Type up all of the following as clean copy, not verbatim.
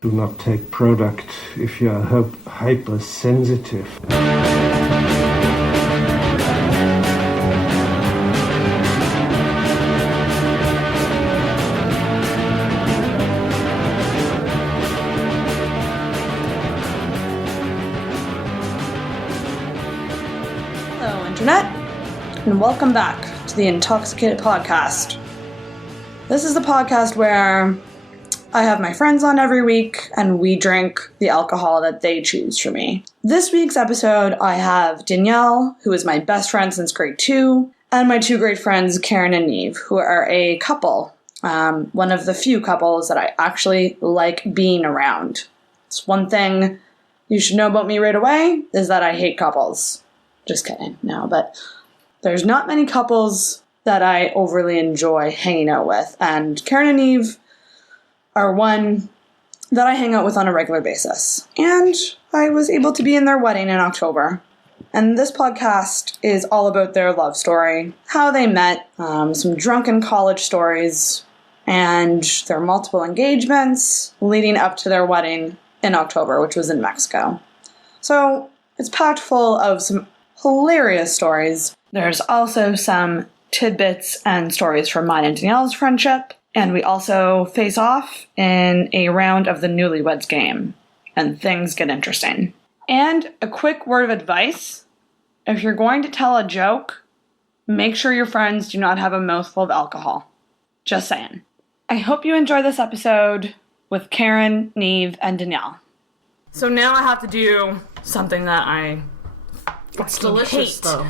Do not take product if you are hypersensitive. Hello, Internet, and welcome back to the Intoxicated Podcast. This is the podcast where I have my friends on every week, and we drink the alcohol that they choose for me. This week's episode, I have Danielle, who is my best friend since grade 2, and my two great friends, Karen and Niamh, who are a couple. One of the few couples that I actually like being around. It's one thing you should know about me right away, is that I hate couples. Just kidding, no, but there's not many couples that I overly enjoy hanging out with, and Karen and Niamh are one that I hang out with on a regular basis. And I was able to be in their wedding in October. And this podcast is all about their love story, how they met, some drunken college stories, and their multiple engagements leading up to their wedding in October, which was in Mexico. So it's packed full of some hilarious stories. There's also some tidbits and stories from mine and Danielle's friendship. And we also face off in a round of the Newly Weds game. And things get interesting. And a quick word of advice. If you're going to tell a joke, make sure your friends do not have a mouthful of alcohol. Just saying. I hope you enjoy this episode with Karen, Niamh, and Danielle. So now I have to do something that I It's delicious, hate. though.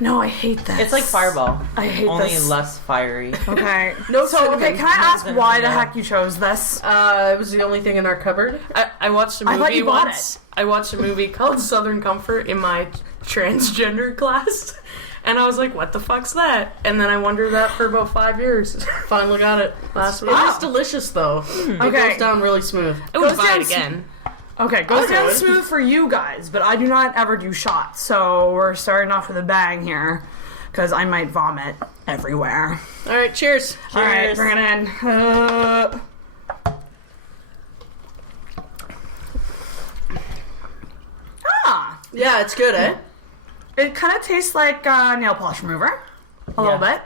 No, I hate this. It's like Fireball. I hate only this. less fiery. Okay. No So, cinnamon. okay, can I ask Cinnamon, why the yeah. heck you chose this? It was the only thing in our cupboard. I watched a I movie thought you bought once. I watched a movie called Southern Comfort in my transgender class. And I was like, what the fuck's that? And then I wondered that for about 5 years. Finally got it last week. Wow. It is delicious, though. It Okay. goes down really smooth. I Goes would buy down it again. Okay, goes down would. smooth for you guys, but I do not ever do shots, so we're starting off with a bang here, because I might vomit everywhere. All right, cheers. Alright, bring it in. Yeah, it's good, eh? It kind of tastes like nail polish remover, a little bit.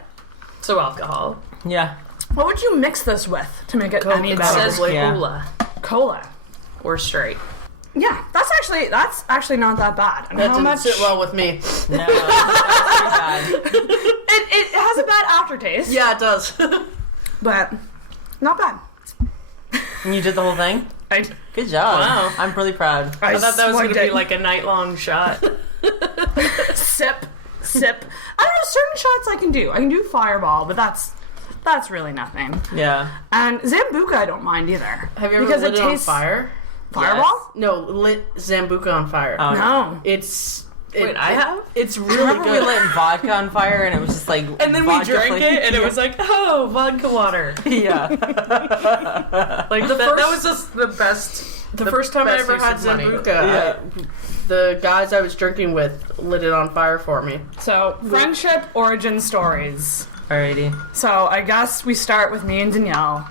So alcohol. Yeah. What would you mix this with to make it any It better? says Yeah. cola Cola. or straight. Yeah, that's actually not that bad. And That how didn't much? sit well with me. No, that's pretty bad. It has a bad aftertaste. Yeah, it does. But not bad. And you did the whole thing? I Good job. Wow. I'm really proud. I thought that was going to be smugged it. like a night-long shot. Sip. I don't know, certain shots I can do. I can do Fireball, but that's really nothing. Yeah. And Zambuca I don't mind either. Have you ever because lit it on tastes fire? Fireball? Yes. No, lit Zambuca on fire. Oh, No. Wait, I have? It's really Remember we good. lit vodka on fire and it was just like And then we vodka drank flavored? it, and it was like, oh, vodka water. Yeah. Like that was just the best. The first time I best ever use had of money. Zambuca, the guys I was drinking with lit it on fire for me. So, friendship origin stories. Alrighty. So, I guess we start with me and Danielle.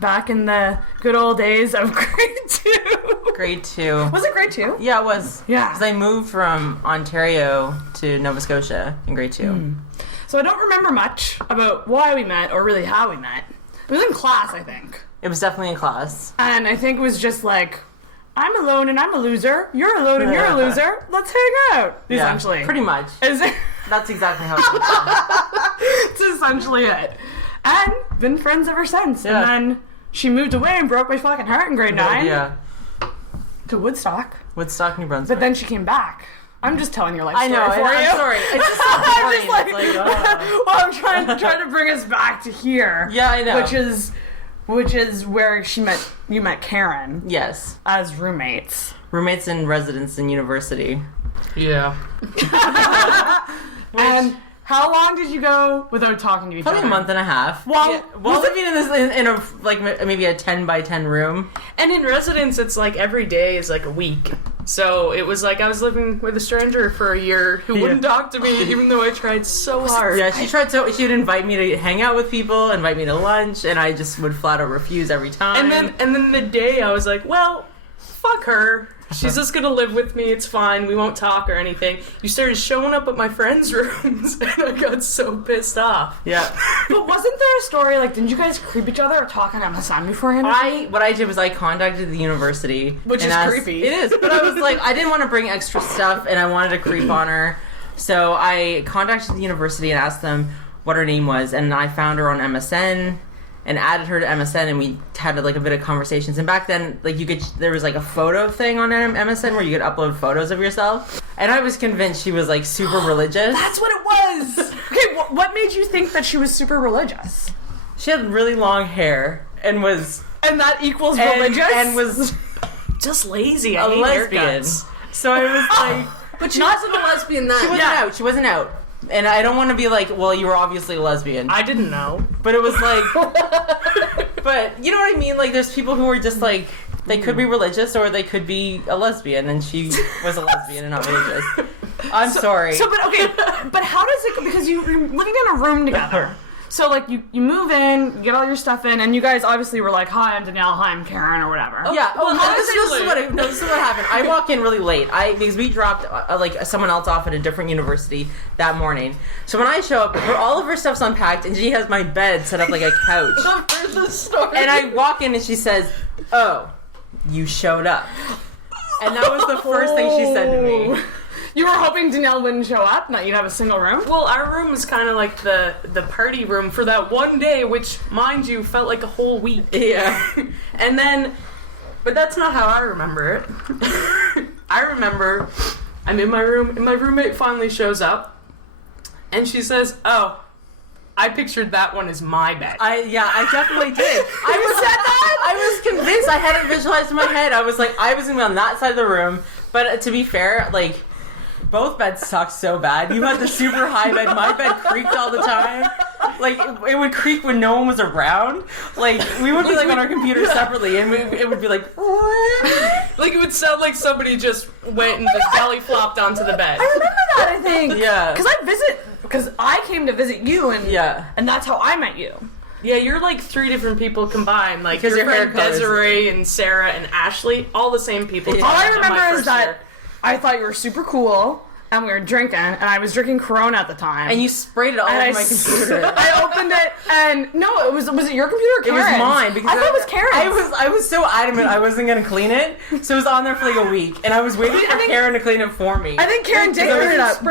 Back in the good old days of grade 2. Grade 2. Was it grade 2? Yeah, it was. Yeah. Because I moved from Ontario to Nova Scotia in grade 2. So I don't remember much about why we met or really how we met. It was in class, I think. It was definitely in class. And I think it was just like, I'm alone and I'm a loser. You're alone and you're a loser. Let's hang out. Yeah, Essentially. pretty much. Is it? That's exactly how it went. That's essentially it. And been friends ever since. Yeah. And then she moved away and broke my fucking heart in grade 9 Yeah. to Woodstock. Woodstock, New Brunswick. But then she came back. I'm just telling your life I story know. for you. I'm sorry. It's just so boring. Just like, It's like, well, I'm trying to bring us back to here. Yeah, I know. Which is where you met Karen Yes. as roommates. Roommates in residence in university. Yeah. And how long did you go without talking to each Probably other? a month and a half. Well, While living in this in a like maybe a 10 by 10 room. And in residence, it's like every day is like a week. So it was like I was living with a stranger for a year who wouldn't talk to me even though I tried so hard. Yeah, she tried so. She would invite me to hang out with people, invite me to lunch, and I just would flat out refuse every time. And then the day I was like, well, fuck her. She's just gonna live with me. It's fine. We won't talk or anything. You started showing up at my friends' rooms, and I got so pissed off. Yeah. But wasn't there a story, like, didn't you guys creep each other or talk on MSN beforehand? What I did was I contacted the university. Which is creepy. It is, but I was like, I didn't want to bring extra stuff, and I wanted to creep on her. So I contacted the university and asked them what her name was, and I found her on MSN and added her to MSN, and we had like a bit of conversations. And back then, like there was like a photo thing on MSN where you could upload photos of yourself. And I was convinced she was like super religious. That's what it was. Okay, what made you think that she was super religious? She had really long hair and that equals religious and was just lazy. a I hate lesbian. haircuts. So I was like, but she wasn't a lesbian then. She wasn't out. And I don't want to be like, well, you were obviously a lesbian. I didn't know. But it was like... but, you know what I mean? Like, there's people who are just like... They could be religious or they could be a lesbian, and she was a lesbian and not religious. I'm sorry. But how does it... Because you're living in a room together. So, like, you move in, you get all your stuff in, and you guys obviously were like, hi, I'm Danielle, hi, I'm Karen, or whatever. Yeah. This is what happened. I walk in really late. Because we dropped someone else off at a different university that morning. So when I show up, all of her stuff's unpacked, and she has my bed set up like a couch. And I walk in, and she says, "Oh, you showed up." And that was the first thing she said to me. You were hoping Danielle wouldn't show up, not you'd have a single room? Well, our room is kind of like the party room for that one day, which, mind you, felt like a whole week. Yeah. And then, but that's not how I remember it. I remember I'm in my room, and my roommate finally shows up, and she says, "Oh, I pictured that one as my bed." I definitely did. I was convinced. I had it visualized in my head. I was like, I was gonna be on that side of the room. But to be fair, like, both beds sucked so bad. You had the super high bed. My bed creaked all the time. Like, it would creak when no one was around. Like, we would be, like, on our computers separately, and it would be like... Like, it would sound like somebody just went and just belly flopped onto the bed. I remember that, I think. Yeah. Because I came to visit you, and that's how I met you. Yeah, you're like 3 different people combined. Like, because your hair friend Desiree and Sarah and Ashley, all the same people. Yeah. All I remember is that I thought you were super cool, and we were drinking, and I was drinking Corona at the time. And you sprayed it all over my computer. I opened it, and no, was it your computer or Karen's? It was mine. Because I thought it was Karen's. I was so adamant I wasn't going to clean it, so it was on there for like a week, and I was waiting for Karen to clean it for me. I think Karen did clean it up.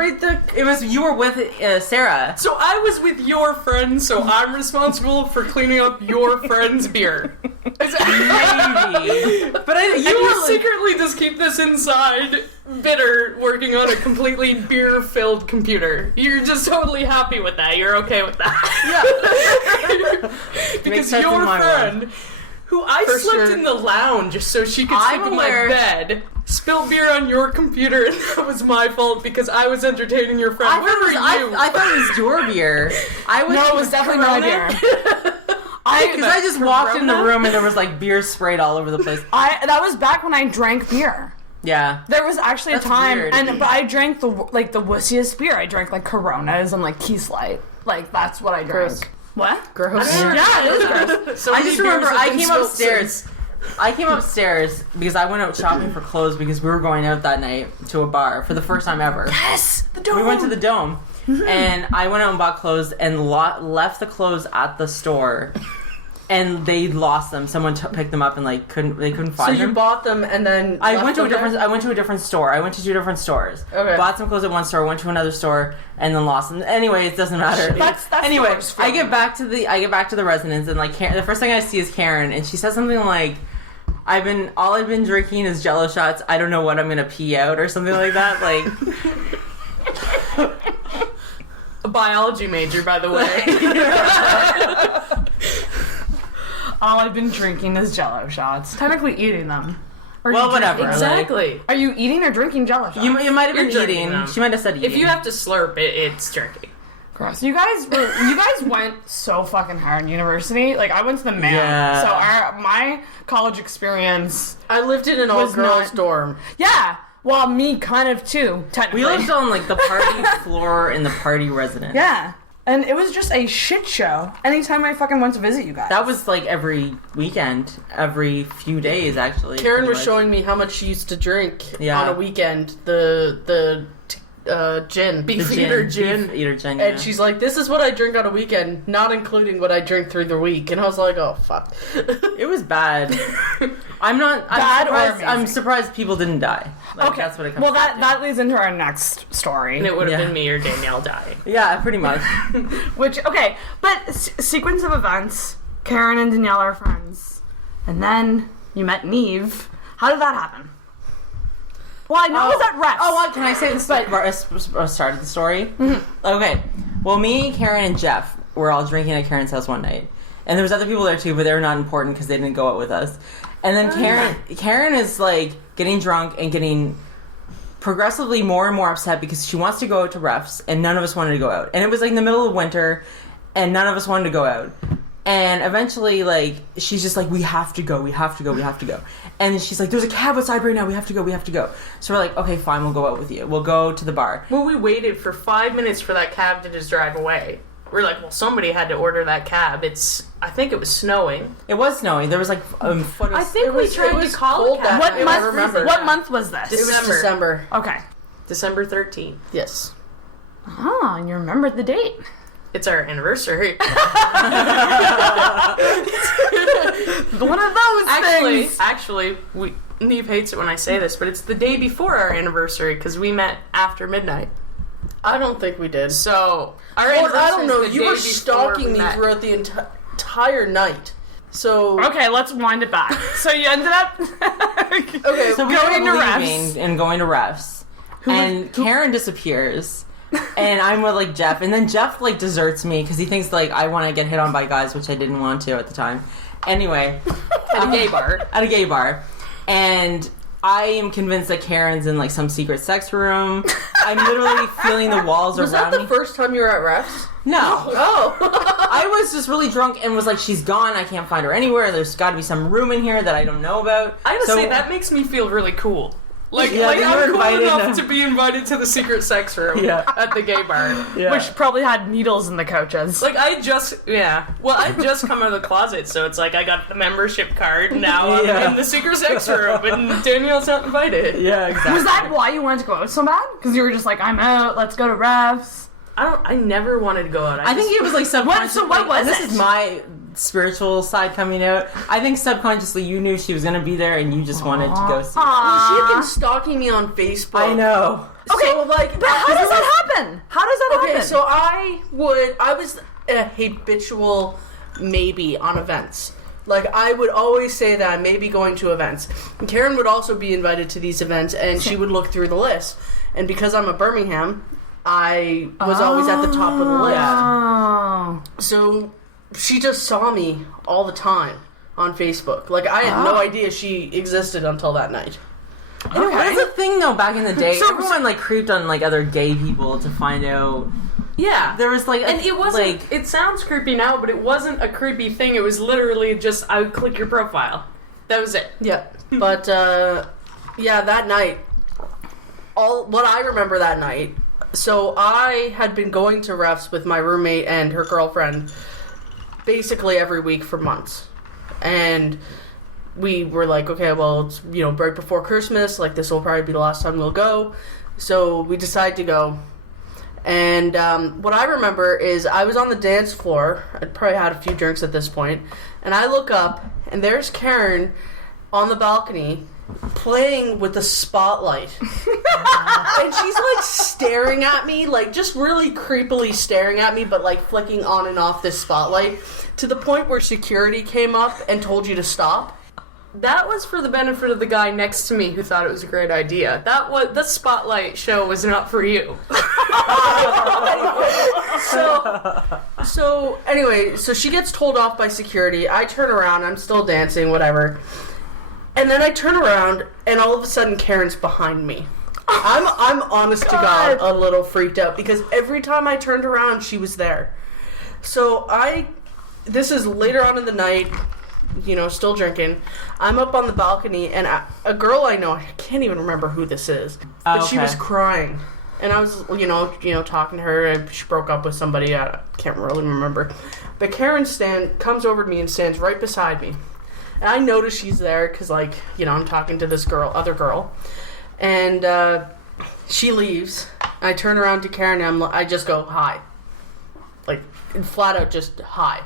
You were with Sarah. So I was with your friend, so I'm responsible for cleaning up your friend's beer. Maybe. But you secretly just keep this inside, bitter, working on a completely beer-filled computer. You're just totally happy with that. You're okay with that. Yeah. Because your friend, who I slept in the lounge so she could sleep in my bed, spilled beer on your computer, and that was my fault because I was entertaining your friend. Where were you? I thought it was your beer. No, it was definitely my beer. Because I just walked in the room and there was like beer sprayed all over the place. That was back when I drank beer. Yeah. There was actually a time, weird. but I drank the wussiest beer. I drank like Coronas and like Keys Light. Like that's what I drank. Gross. What? Gross. Yeah, it is gross. So I just remember I came upstairs. I came upstairs because I went out shopping for clothes because we were going out that night to a bar for the first time ever. Yes, the Dome. We went to the Dome, and I went out and bought clothes and left the clothes at the store. And they lost them. Someone picked them up and like couldn't find them. So you bought them and then I went to a different store. I went to 2 different stores. Okay. Bought some clothes at one store, went to another store, and then lost them. Anyway, it doesn't matter. Anyway, I get back to the residence and like the first thing I see is Karen, and she says something like, all I've been drinking is Jello shots. I don't know what I'm gonna pee out or something like that. Like a biology major, by the way. All I've been drinking is Jello shots. Technically eating them. Well, whatever. Exactly. Are you eating or drinking Jello shots? You might have been eating. Them. She might have said eating. If you have to slurp it, it's drinking. Gross. You guys went so fucking hard in university. Like I went to the man. Yeah. So my college experience. I lived in an all-girls dorm. Yeah. Well, me kind of too, technically. We lived on like the party floor in the party residence. Yeah. And it was just a shit show anytime I fucking went to visit you guys. That was like every weekend, every few days actually. Karen was showing me how much she used to drink on a weekend. The gin. Beef eater gin. And she's like, this is what I drink on a weekend, not including what I drink through the week. And I was like, oh, fuck. It was bad. I'm surprised people didn't die. Like, okay. That's what it comes to. That leads into our next story. And it would have been me or Danielle dying. Yeah, pretty much. But sequence of events, Karen and Danielle are friends. And then you met Niamh. How did that happen? Well, I know it was at Refs. Oh, what? Can I say this? Start of the story? Mm-hmm. Okay. Well, me, Karen, and Jeff were all drinking at Karen's house one night. And there was other people there too, but they were not important because they didn't go out with us. And then Karen is like getting drunk and getting progressively more and more upset because she wants to go out to Refs and none of us wanted to go out. And it was like in the middle of winter and none of us wanted to go out. And eventually, like, she's just like, we have to go. And she's like, there's a cab outside right now. We have to go. So we're like, okay, fine, we'll go out with you. We'll go to the bar. Well, we waited for 5 minutes for that cab to just drive away. We're like, well, somebody had to order that cab. I think it was snowing. It was snowing. There was like a foot of... I think we tried to call a cab. What month was this? It was December. Okay. December 13th. Yes. Oh, and you remembered the date. It's our anniversary. One of those things. Actually, Niamh hates it when I say this, but it's the day before our anniversary because we met after midnight. I don't think we did. So, I don't know. You were stalking me throughout the entire night. So okay, let's wind it back. So you ended up okay. So we going were to leaving and going to Refs, and Karen disappears. And I'm with like Jeff, and then Jeff like deserts me because he thinks like I want to get hit on by guys, which I didn't want to at the time. Anyway, at a gay bar, and I am convinced that Karen's in like some secret sex room. I'm literally feeling the walls around me. Was that the first time you were at Refs? No. Oh. I was just really drunk and was like, she's gone. I can't find her anywhere. There's got to be some room in here that I don't know about. I gotta say that makes me feel really cool. Like I'm cool enough to be invited to the secret sex room at the gay bar. Yeah. Which probably had needles in the couches. Like, I just come out of the closet, so it's like I got the membership card, now I'm in the secret sex room, and Danielle's not invited. Yeah, exactly. Was that why you wanted to go out so bad? Because you were just like, I'm out, let's go to Refs. I never wanted to go out. I think it was like subconscious. What was this is my spiritual side coming out. I think subconsciously you knew she was going to be there and you just wanted to go see her. Well, she had been stalking me on Facebook. I know. Okay, so, like, but how does that happen? Okay, so I was a habitual maybe on events. Like, I would always say that I may be going to events. And Karen would also be invited to these events, and she would look through the list. And because I'm a Birmingham, I was always at the top of the list. Oh. So she just saw me all the time on Facebook. Like, I had no idea she existed until that night. Okay. It was a thing, though, back in the day. Everyone, like, creeped on, like, other gay people to find out. Yeah. There was, like... And it wasn't... Like, it sounds creepy now, but it wasn't a creepy thing. It was literally just, I would click your profile. That was it. Yeah. But, that night, what I remember that night... So I had been going to Refs with my roommate and her girlfriend basically every week for months. And we were like, okay, well, it's, right before Christmas, like, this will probably be the last time we'll go. So we decided to go. And what I remember is I was on the dance floor. I'd probably had a few drinks at this point. And I look up, and there's Karen on the balcony playing with the spotlight. And she's like staring at me, like just really creepily staring at me, but like flicking on and off this spotlight to the point where security came up and told you to stop. That was for the benefit of the guy next to me who thought it was a great idea. The spotlight show was not for you. So anyway, so she gets told off by security. I turn around, I'm still dancing, whatever. And then I turn around, and all of a sudden, Karen's behind me. I'm honest to God a little freaked out, because every time I turned around, she was there. So this is later on in the night. still drinking. I'm up on the balcony, and a girl I know, I can't even remember who this is, but she was crying. And I was, talking to her, and she broke up with somebody, I can't really remember. But Karen comes over to me and stands right beside me. And I notice she's there because, I'm talking to this other girl. And she leaves. I turn around to Karen and I just go, hi. Like, flat out just hi.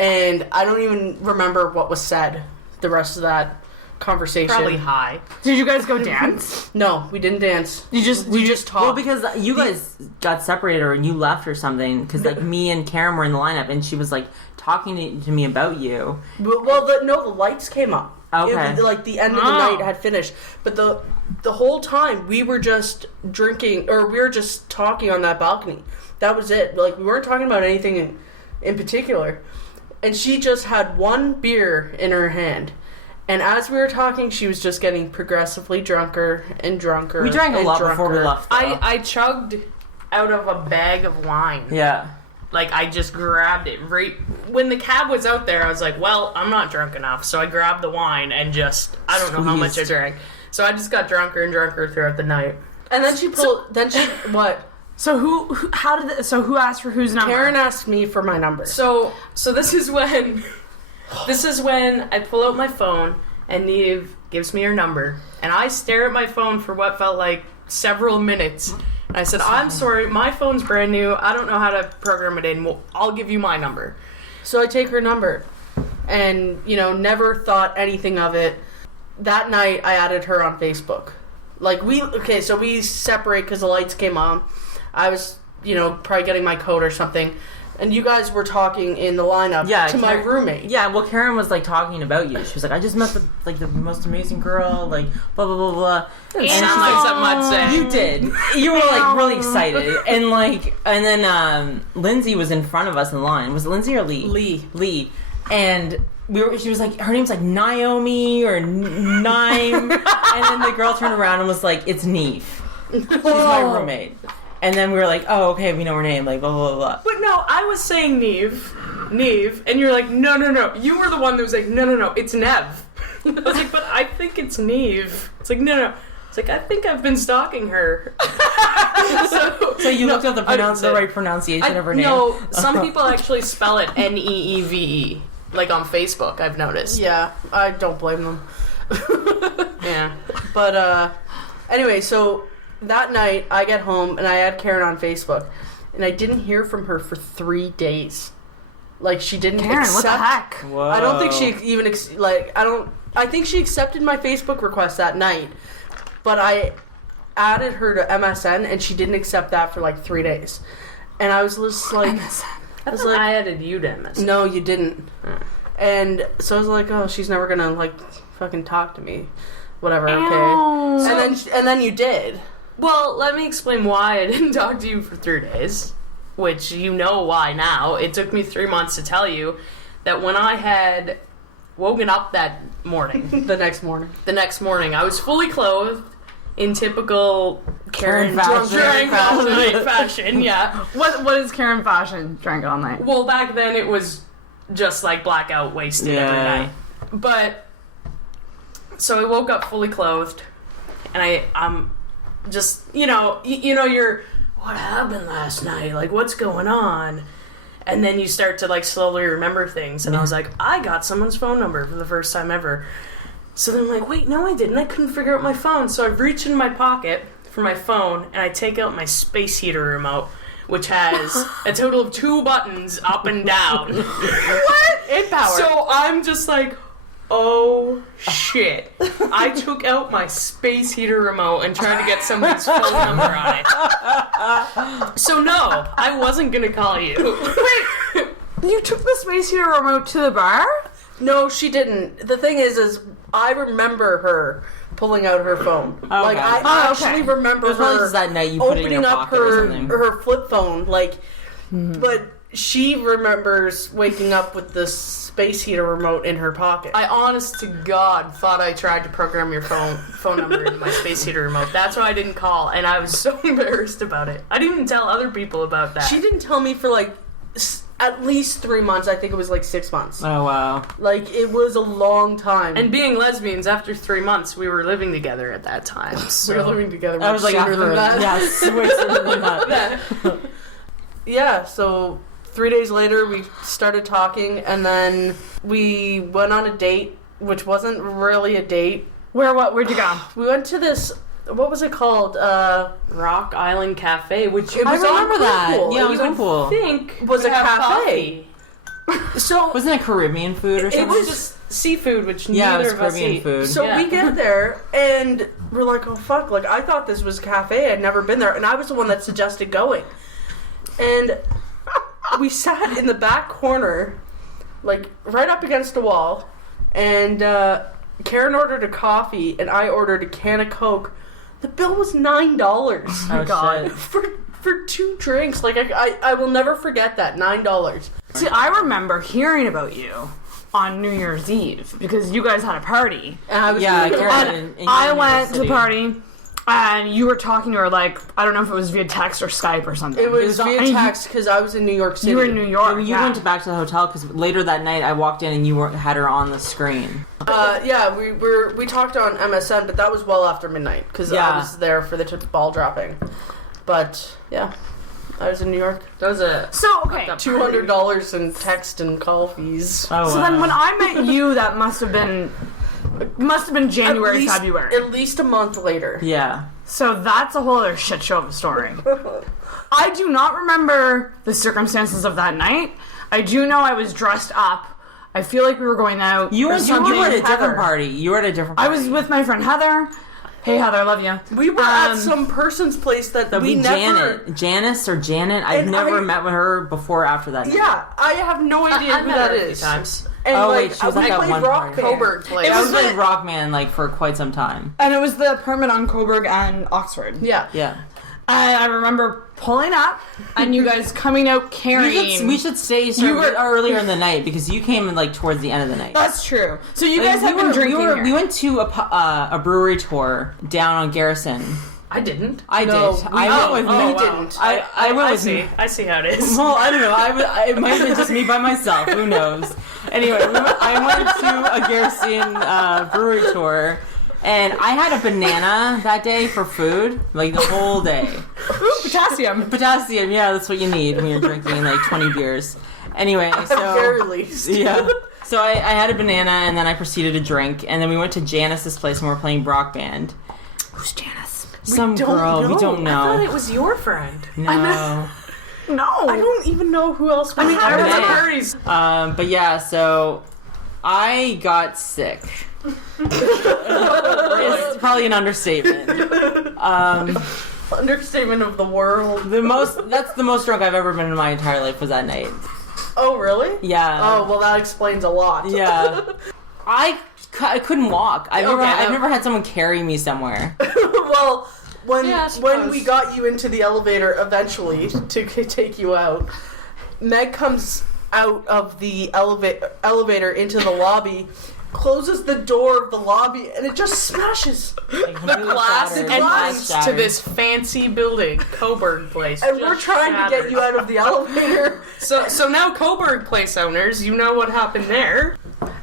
And I don't even remember what was said the rest of that conversation. Probably hi. Did you guys go dance? No, we didn't dance. We just talked. Well, because you guys got separated or you left or something. Because me and Karen were in the lineup, and she was talking to me about you. Well, the lights came up. Okay. The end of the night had finished, but the whole time we were just drinking, or we were just talking on that balcony. That was it. We weren't talking about anything in particular. And she just had one beer in her hand. And as we were talking, she was just getting progressively drunker and drunker. We drank a lot before we left, though. I chugged out of a bag of wine. Yeah. I just grabbed it right when the cab was out there. I was like, well, I'm not drunk enough. So I grabbed the wine and I don't know how much I drank. So I just got drunker and drunker throughout the night. And then what? So who asked for whose number? Karen asked me for my number. So this is when I pull out my phone and Niamh gives me her number, and I stare at my phone for what felt like several minutes. And I said, I'm sorry, my phone's brand new. I don't know how to program it in. Well, I'll give you my number. So I take her number and, never thought anything of it. That night I added her on Facebook. So we separate because the lights came on. I was, probably getting my coat or something. And you guys were talking in the lineup to my roommate. Yeah, well, Karen was talking about you. She was like, I just met the most amazing girl, blah blah blah blah. And sound like something I'd say. You did. You were really excited, and then Lindsay was in front of us in line. Was it Lindsay or Lee? Lee. And she was like, her name's Naomi or Niamh, and then the girl turned around and was like, it's Niamh. She's my roommate. And then we were like, oh, okay, we know her name, blah, blah, blah. But no, I was saying Niamh, and you're like, no. You were the one that was like, no, it's Nev. I was like, but I think it's Niamh. It's like, no. It's like, I think I've been stalking her. So you looked up the right pronunciation of her name? No, some people actually spell it Neeve, on Facebook, I've noticed. Yeah, I don't blame them. Yeah. But, anyway, so that night, I get home and I add Karen on Facebook, and I didn't hear from her for 3 days. She didn't Karen, accept. what the heck? Whoa. I don't think she even I think she accepted my Facebook request that night, but I added her to MSN and she didn't accept that for 3 days, and I was just MSN. I added you to MSN. No, you didn't. And so I was like, oh, she's never gonna fucking talk to me, whatever. Okay, and then you did. Well, let me explain why I didn't talk to you for 3 days, which you know why now. It took me 3 months to tell you that when I had woken up that morning, the next morning, I was fully clothed in typical Karen fashion, yeah. What is Karen fashion drank all night? Well, back then it was just blackout wasted every night. But, so I woke up fully clothed, and I'm just, you're, what happened last night? What's going on? And then you start to slowly remember things. And I was like, I got someone's phone number for the first time ever. So then I'm like, wait, no, I didn't. I couldn't figure out my phone. So I reach in my pocket for my phone, and I take out my space heater remote, which has a total of 2 buttons up and down. What? In power. So I'm just like, oh shit. I took out my space heater remote and tried to get somebody's phone number on it. So no, I wasn't gonna call you. Wait, you took the space heater remote to the bar? No, she didn't. The thing is I remember her pulling out her phone. Okay. I actually remember her just that night you put it in opening your up pocket or something. her flip phone. But she remembers waking up with this space heater remote in her pocket. I honest to God thought I tried to program your phone number into my space heater remote. That's why I didn't call, and I was so embarrassed about it. I didn't even tell other people about that. She didn't tell me for at least 3 months. I think it was like 6 months. Oh, wow. Like, it was a long time. And being lesbians, after 3 months, we were living together at that time. So. we were living together I was like, sooner than that. Yes, way sooner than that. Yeah, so 3 days later, we started talking, and then we went on a date, which wasn't really a date. Where'd you go? We went to this, what was it called? Rock Island Cafe, which It was I remember on that. Pool. Yeah, it was I on Pool. think Was we a have cafe. coffee. So Wasn't it Caribbean food or It something? was just seafood, which Yeah, it neither was of us Caribbean eat. food. So Yeah. we get there, and we're like, oh, fuck. Like, I thought this was a cafe. I'd never been there. And I was the one that suggested going. And we sat in the back corner, like, right up against a wall. And Karen ordered a coffee, and I ordered a can of Coke. The bill was $9. Oh, God. shit. For 2 drinks. Like, I will never forget that. $9. See, I remember hearing about you on New Year's Eve because you guys had a party. And I was Yeah, really Karen- And in I New York went to the City. party, and you were talking to her like, I don't know if it was via text or Skype or something. It was on- via and you- text because I was in New York City. You were in New York. You went back to the hotel because later that night I walked in and you had her on the screen. Yeah, we talked on MSN, but that was well after midnight because Yeah. I was there for the ball dropping. But yeah, I was in New York. That was a So, okay. $200 in text and call fees. Oh, So wow. then when I met you, that must have been January, February. At least a month later. Yeah. So that's a whole other shit show of a story. I do not remember the circumstances of that night. I do know I was dressed up. I feel like we were going out. You or were something. at a different Heather. party. You were at a different I party. was with my friend Heather. Hey Heather, I love you. We were at some person's place that That'd we be never... Janice or Janet. I've And never I- met with her before or after that night. Yeah, I have no idea I've who met that her a few is. times. And Oh, like, wait, she was we at that played one Rock party. Band. Coburg place. I was was with it- Rockman like for quite some time. And it was the apartment on Coburg and Oxford. Yeah. Yeah. And I remember pulling up and you guys coming out carrying. We should stay earlier in the night because you came in like towards the end of the night. That's true. So you Like, guys have been drinking here. We went to a brewery tour down on Garrison. I didn't. I No, did. we- I went with oh, me. we didn't. I went with see. me. I see how it is. Well, I don't know. It might have been just me by myself. Who knows? Anyway, I went to a Garrison brewery tour, and I had a banana that day for food, like the whole day. Ooh, potassium. Potassium, yeah, that's what you need when you're drinking like 20 beers. Anyway, At the very so least. yeah. So I had a banana, and then I proceeded to drink, and then we went to Janice's place, and we were playing Rock Band. Who's Janice? Some don't girl, we know. don't I thought know. it was your friend. No. No. I don't even know who else was I there. was Okay. at Murray's. But yeah, so I got sick. It's probably an understatement. Understatement of the world. That's the most drunk I've ever been in my entire life was that night. Oh, really? Yeah. Oh, well, that explains a lot. Yeah. I couldn't walk. I've Okay. never had someone carry me somewhere. Well, when Yeah, I when suppose. we got you into the elevator eventually to take you out, Meg comes out of the elevator into the lobby, closes the door of the lobby, and it just smashes. The glass shattered. entrance to Shattered. this fancy building, Coburg Place. And just we're trying to get shattered. you out of the elevator. So now Coburg Place owners, you know what happened there.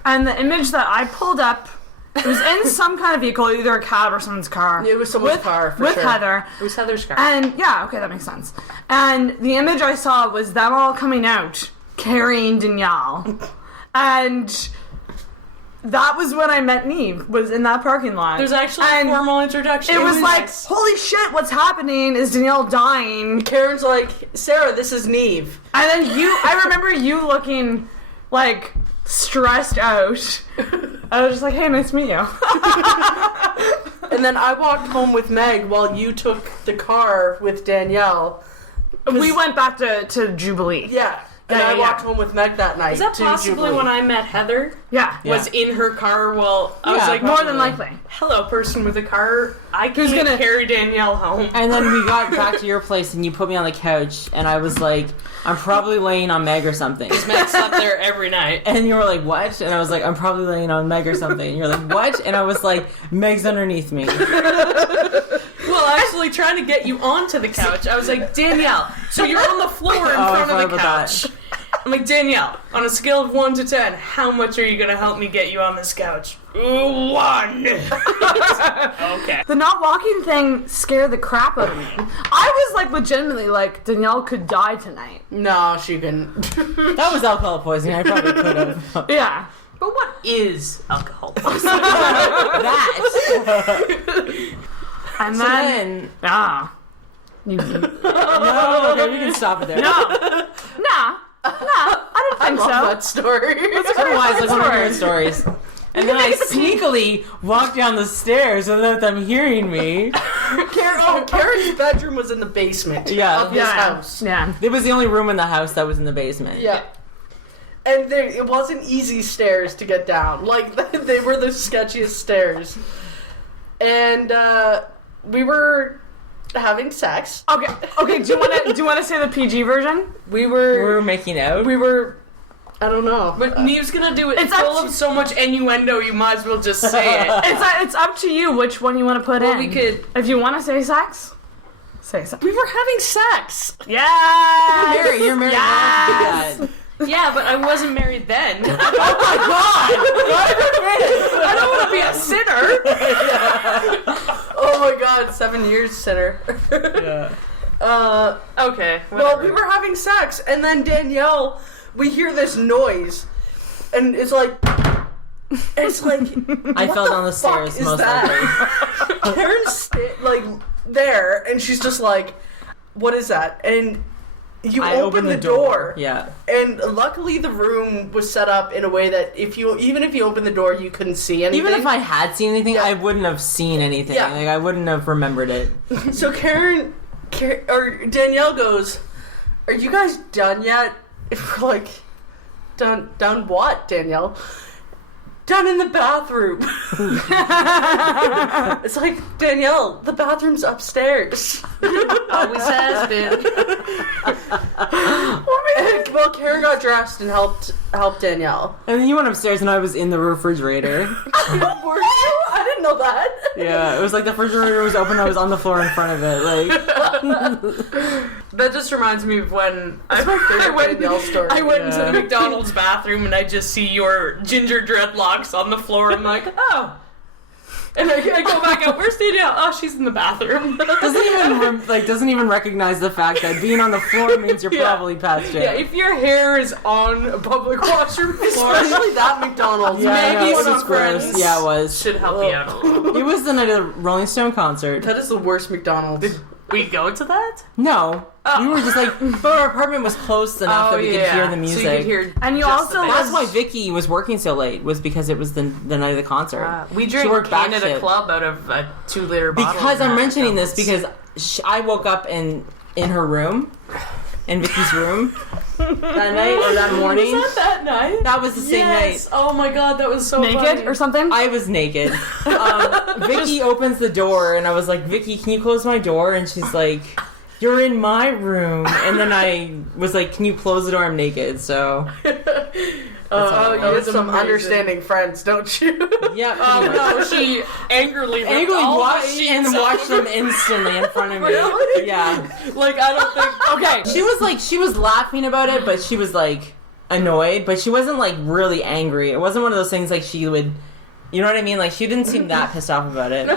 And the image that I pulled up, it was in some kind of vehicle, either a cab or someone's car. It was someone's car, for with sure. Heather. It was Heather's car. And yeah, okay, that makes sense. And the image I saw was them all coming out carrying Danielle. And that was when I met Niamh, was in that parking lot. There's actually And a formal introduction. It was like, nice. holy shit, what's happening? Is Danielle dying? Karen's like, Sarah, this is Niamh. And then I remember you looking like stressed out. I was just like, hey, nice to meet you. And then I walked home with Meg while you took the car with Danielle. We went back to Jubilee. Yeah. And Yeah, I yeah, walked yeah. home with Meg that night. Is that to possibly Jubilee. when I met Heather? Yeah. Was in her car while I was Yeah, like, More than likely. hello, person with a car. I Who's can't gonna- carry Danielle home. And then we got back to your place and you put me on the couch and I was like, I'm probably laying on Meg or something. Meg slept there every night. And you were like, what? And I was like, I'm probably laying on Meg or something. And you're like, what? And I was like, Meg's underneath me. Well, actually, trying to get you onto the couch, I was like, Danielle, so you're on the floor in I front of the forgot about couch. I'm like, Danielle, on a scale of 1 to 10, how much are you gonna help me get you on this couch? 1. Okay. The not walking thing scared the crap out of me. I was like legitimately like, Danielle could die tonight. No, she couldn't. That was alcohol poisoning. I probably could have. Yeah. But what is alcohol poisoning? That. And So then, You, no, okay, we can stop it there. nah, I didn't think Love so. that story. Otherwise, like one of your stories. And then I sneakily walked down the stairs without them hearing me. Karen's bedroom was in the basement Yeah. of this house. Yeah. It was the only room in the house that was in the basement. Yeah. And it wasn't easy stairs to get down. Like, they were the sketchiest stairs. And we were having sex. Okay. Do you want to say the PG version? We We were were making out. I don't know. But Niamh's gonna do it It's full up of to- so much innuendo, you might as well just say it. It's up to you which one you want to put in. We could. If you want to say sex, say sex. We were having sex. Yeah. You're married. Yes! Yes. Yeah, but I wasn't married then. Oh my god! I don't want to be a sinner. Oh my god, 7 years sinner. Yeah. Okay. Well, Whatever. we were having sex, and then Danielle, we hear this noise, and it's like, I what fell the down the fuck stairs is most that? likely. Karen's there, and she's just like, what is that? And you I open the door. Yeah. And luckily the room was set up in a way that even if you open the door, you couldn't see anything. Even if I had seen anything, Yeah. I wouldn't have seen anything. Yeah. Like I wouldn't have remembered it. So Karen or Danielle goes, "Are you guys done yet?" We're like, done what, Danielle? Done in the bathroom. It's like, Danielle, the bathroom's upstairs. Always has been. Well, Karen got dressed and helped Danielle. And then you went upstairs and I was in the refrigerator. Were you? I didn't know that. Yeah, it was like the refrigerator was open, I was on the floor in front of it. Like That just reminds me of when Danielle story. I went into Yeah. the McDonald's bathroom and I just see your ginger dreadlocks on the floor. I'm like, oh. And I go back out. Where's Danielle? Oh, she's in the bathroom. doesn't even recognize the fact that being on the floor means you're Yeah. probably past it. Yeah, if your hair is on a public washroom floor, Especially that McDonald's. Yeah, maybe no, it some was gross. friends Yeah, it was. should help you out a little. It was the night of the Rolling Stone concert. That is the worst McDonald's. We go to that? No. Oh. We were just like, but our apartment was close enough that we could hear the music. So you could hear And you just also the That's bass. why Vicky was working so late, was because it was the night of the concert. We She drink worked back Canada shift. Club out of a 2-liter bottle. Because of I'm mentioning this McDonald's. because I woke up in her room, in Vicky's room, that night or that morning. Was that night? That was the same Yes. night. Oh my god, that was so naked funny. or something. I was naked. Vicky opens the door and I was like, Vicky, can you close my door? And she's like, you're in my room. And then I was like, can you close the door? I'm naked. So Oh, you have was some amazing. understanding friends, don't you? yeah. Oh pretty much. no, she angrily ripped all watched the and sheets watched off. them instantly in front of me. Really? Yeah. Like, I don't think... Okay. She was laughing about it, but she was like annoyed, but she wasn't like really angry. It wasn't one of those things like she would, you know what I mean? Like she didn't seem that pissed off about it.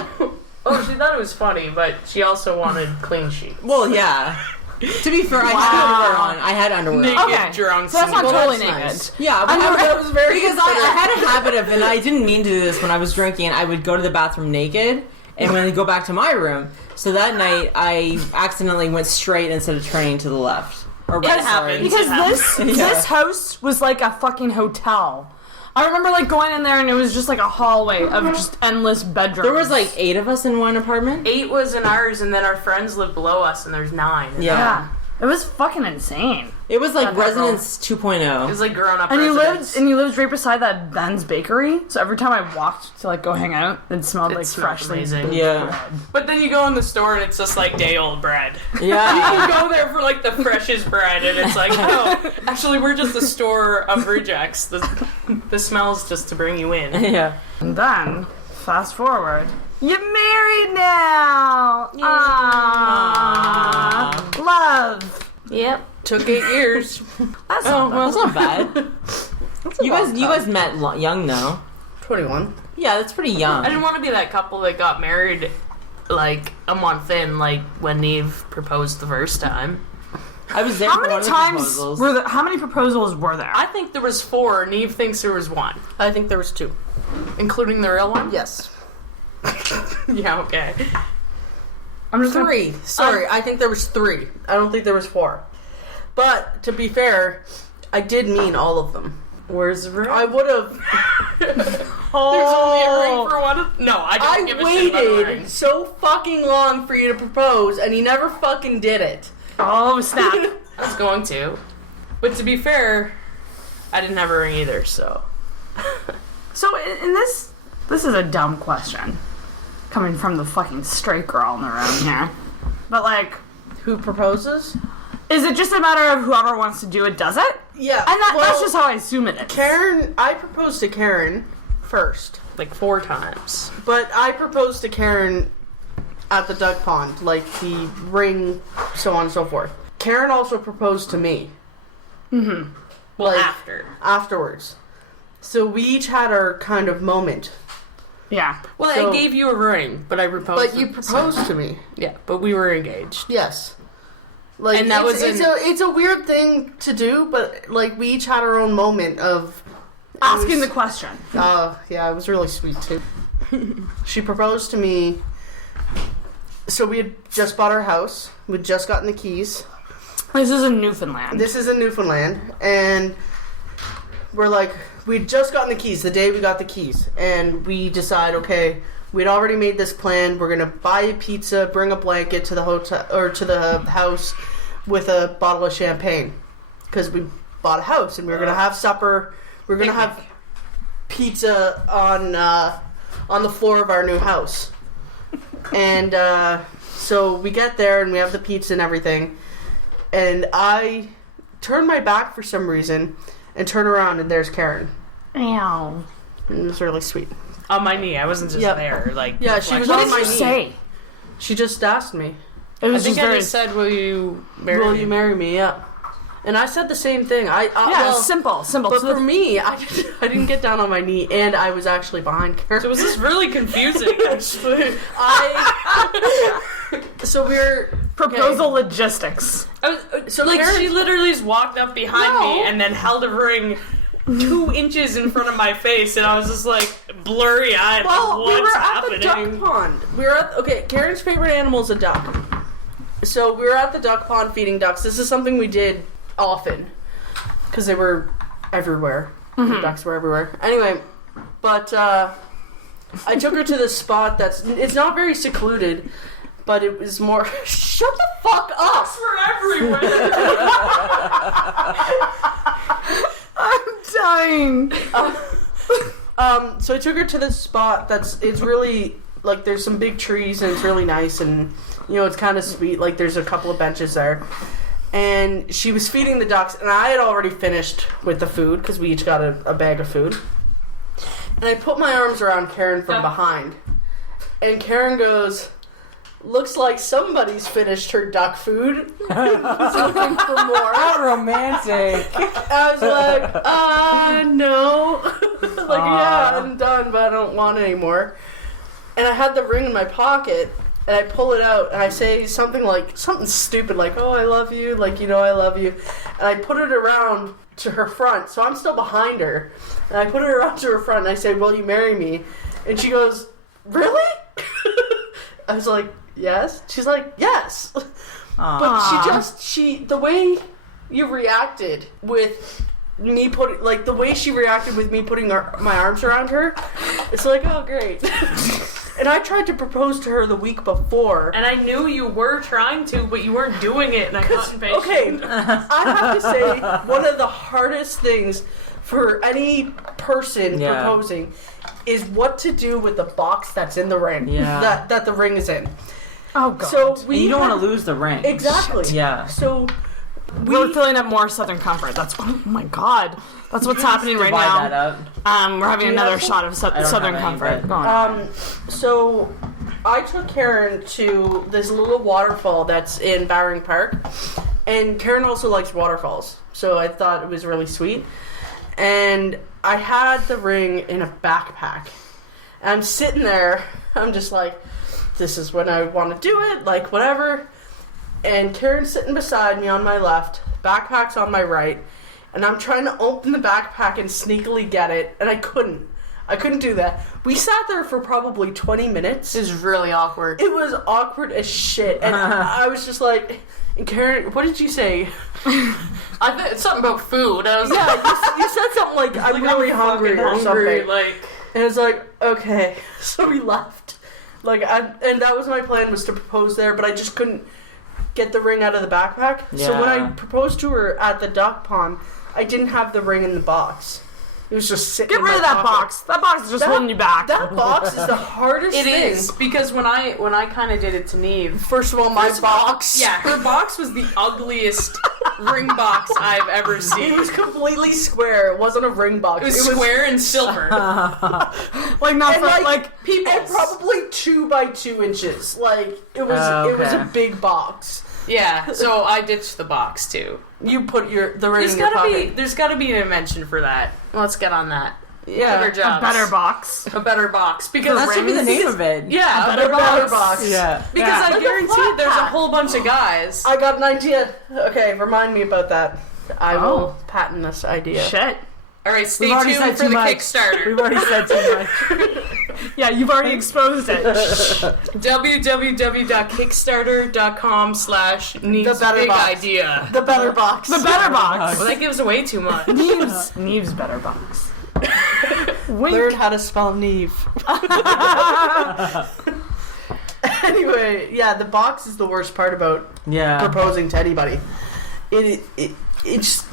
Oh, she thought it was funny, but she also wanted clean sheets. Well, yeah. To be fair, I had underwear on. I had underwear Naked, on. Okay. drunk. So that's not Well, totally that's naked. nice. Yeah, but That was very because I had a habit of, and I didn't mean to do this when I was drinking. I would go to the bathroom naked, and when I go back to my room. So that night, I accidentally went straight instead of turning to the left. Or right, sorry. happens. Because Yeah. this house was like a fucking hotel. I remember like going in there and it was just like a hallway of just endless bedrooms. There was like 8 of us in one apartment. 8 was in ours, and then our friends lived below us, and there's 9. Yeah. It was fucking insane. It was like Not that Residence It 2.0. was like grown-up And residents. you lived right beside that Ben's bakery. So every time I walked to like go hang out, it smelled It like smelled freshly amazing. baked Yeah. bread. But then you go in the store, and it's just like day-old bread. Yeah. You go there for like the freshest bread, and it's like, oh, actually, we're just a store of rejects. The smell's just to bring you in. Yeah. And then, fast forward, you're married now. Aww. Love. Yep. Took 8 years. That's not bad. You guys met young though. 21. Yeah, that's pretty young. I didn't want to be that couple that got married like a month in, like when Niamh proposed the first time. I was there. How for many one of the times proposals. were there? How many proposals were there? I think there was 4. Niamh thinks there was 1, I think there was 2. including the real one. Yes. Yeah. Okay. I'm just 3. Sorry, I think there was 3. I don't think there was 4. But to be fair, I did mean all of them. Where's the ring? I would have. There's only a ring for one. No, I don't give a shit about the ring. waited so fucking long for you to propose, and he never fucking did it. Oh snap! I was going to, but to be fair, I didn't have a ring either. So So in this is a dumb question, coming from the fucking straight girl in the room here. But like, Who proposes? is it just a matter of whoever wants to do it does it? Yeah. And that's just how I assume it is. Karen. I proposed to Karen first, like 4 times. but I proposed to Karen at the duck pond, like the ring, so on and so forth. Karen also proposed to me. Well, Like, afterwards. So we each had our kind of moment. Yeah. Well, So- I gave you a ring, but I proposed. But you proposed to me. Yeah, but we were engaged. Yes. Like, And that was it's a weird thing to do, but like we each had our own moment of Asking the question. yeah, it was really sweet too. She proposed to me. So we had just bought our house. We'd just gotten the keys. This is in Newfoundland. This is in Newfoundland, and we're like, we'd just gotten the keys the day we got the keys, and we decide, okay, we'd already made this plan. We're gonna buy a pizza, bring a blanket to the hotel or to the house with a bottle of champagne, because we bought a house and we were gonna have supper. We're gonna have pizza on the floor of our new house, and so we get there and we have the pizza and everything. And I turn my back for some reason and turn around and there's Karen. Ow. And it was really sweet. On my knee. I wasn't just Yep. there. Like, Yeah, she was What on did my you knee. say? She just asked me, It I was think just I very just said, "Will you marry will me?" you marry me? Yeah. And I said the same thing. yeah, Well, simple. but So for me, I didn't get down on my knee, and I was actually behind Karen. So was this really confusing? Actually, So we were proposal logistics. I was So like, Karen- she literally just walked up behind me and then held a ring 2 inches in front of my face, and I was just like blurry eyed. Well, What's we were happening? at the duck pond. We were at Karen's favorite animal is a duck. So we were at the duck pond feeding ducks. This is something we did often because they were everywhere. The ducks were everywhere. Anyway, but I took her to this spot it's not very secluded, but it was more. Shut the fuck up! We're everywhere. I'm dying. So I took her to this spot it's really like there's some big trees and it's really nice and it's kind of sweet. Like there's a couple of benches there, and she was feeding the ducks and I had already finished with the food because we each got a bag of food. And I put my arms around Karen from behind, and Karen goes, "Looks like somebody's finished her duck food." Was looking for more. How romantic. I was like, no. Like, yeah, I'm done, but I don't want any more. And I had the ring in my pocket, and I pull it out, and I say something stupid, like, "Oh, I love you," like, I love you. And I put it around to her front, so I'm still behind her. And I put it around to her front, and I say, "Will you marry me?" And she goes, "Really?" I was like, "Yes." She's like, "Yes." But the way you reacted with me the way she reacted with me putting my arms around her, it's like, oh, great. And I tried to propose to her the week before. And I knew you were trying to, but you weren't doing it, and I got impatient. Okay, I have to say, one of the hardest things for any person proposing is what to do with the box that's in the ring. Yeah. That the ring is in. Oh god. So You don't want to lose the ring. Exactly. Yeah. So we're filling up more Southern Comfort. Oh my god. That's what's happening right Divide now. that up. We're having another shot of I don't Southern have any, Comfort. but- Go on. So I took Karen to this little waterfall that's in Bowring Park, And Karen also likes waterfalls, so I thought it was really sweet. And I had the ring in a backpack. And I'm sitting there, I'm just like, this is when I want to do it, like, whatever. And Karen's sitting beside me on my left, backpack's on my right, and I'm trying to open the backpack and sneakily get it, and I couldn't do that. We sat there for probably 20 minutes. This is really awkward. It was awkward as shit, and I was just like, and Karen, what did you say? Something about food. I was You said something like, I'm really hungry or something. Like, and it's like, okay. So we left. And that was my plan, was to propose there, but I just couldn't get the ring out of the backpack. Yeah. So when I proposed to her at the duck pond, I didn't have the ring in the box. It was just sitting Get in rid my of that pocket. box. That box is just holding you back. That box is the hardest it thing. is, because when I kind of did it to Niamh, First of all, my box. yeah, her box was the ugliest ring box I've ever It seen. was completely square. It wasn't a ring box. It was square and silver. Like not And for like People. and probably 2 by 2 inches. Like it was Okay. a big box. Yeah, so I ditched the box too. You put the ring in your pocket. There's gotta be an invention for that. Let's get on that. Yeah. Better a jobs. better box. A better box. Because That should be the rings- name of it. Yeah, A better box. Yeah. Because Yeah. I Like a guarantee flat there's a pack. whole bunch of guys. I got an idea. Okay, remind me about that. I will patent this idea. Shit. All right, stay We've already tuned said for too the much. Kickstarter. We've already said too much. Yeah, you've already exposed it. www.kickstarter.com/Niamh's The better big box. idea. The better box. The better box. Well, that gives away too much. Neve's better box. Wink. Learn how to spell Niamh. Anyway, yeah, the box is the worst part about Yeah. proposing to anybody. It just,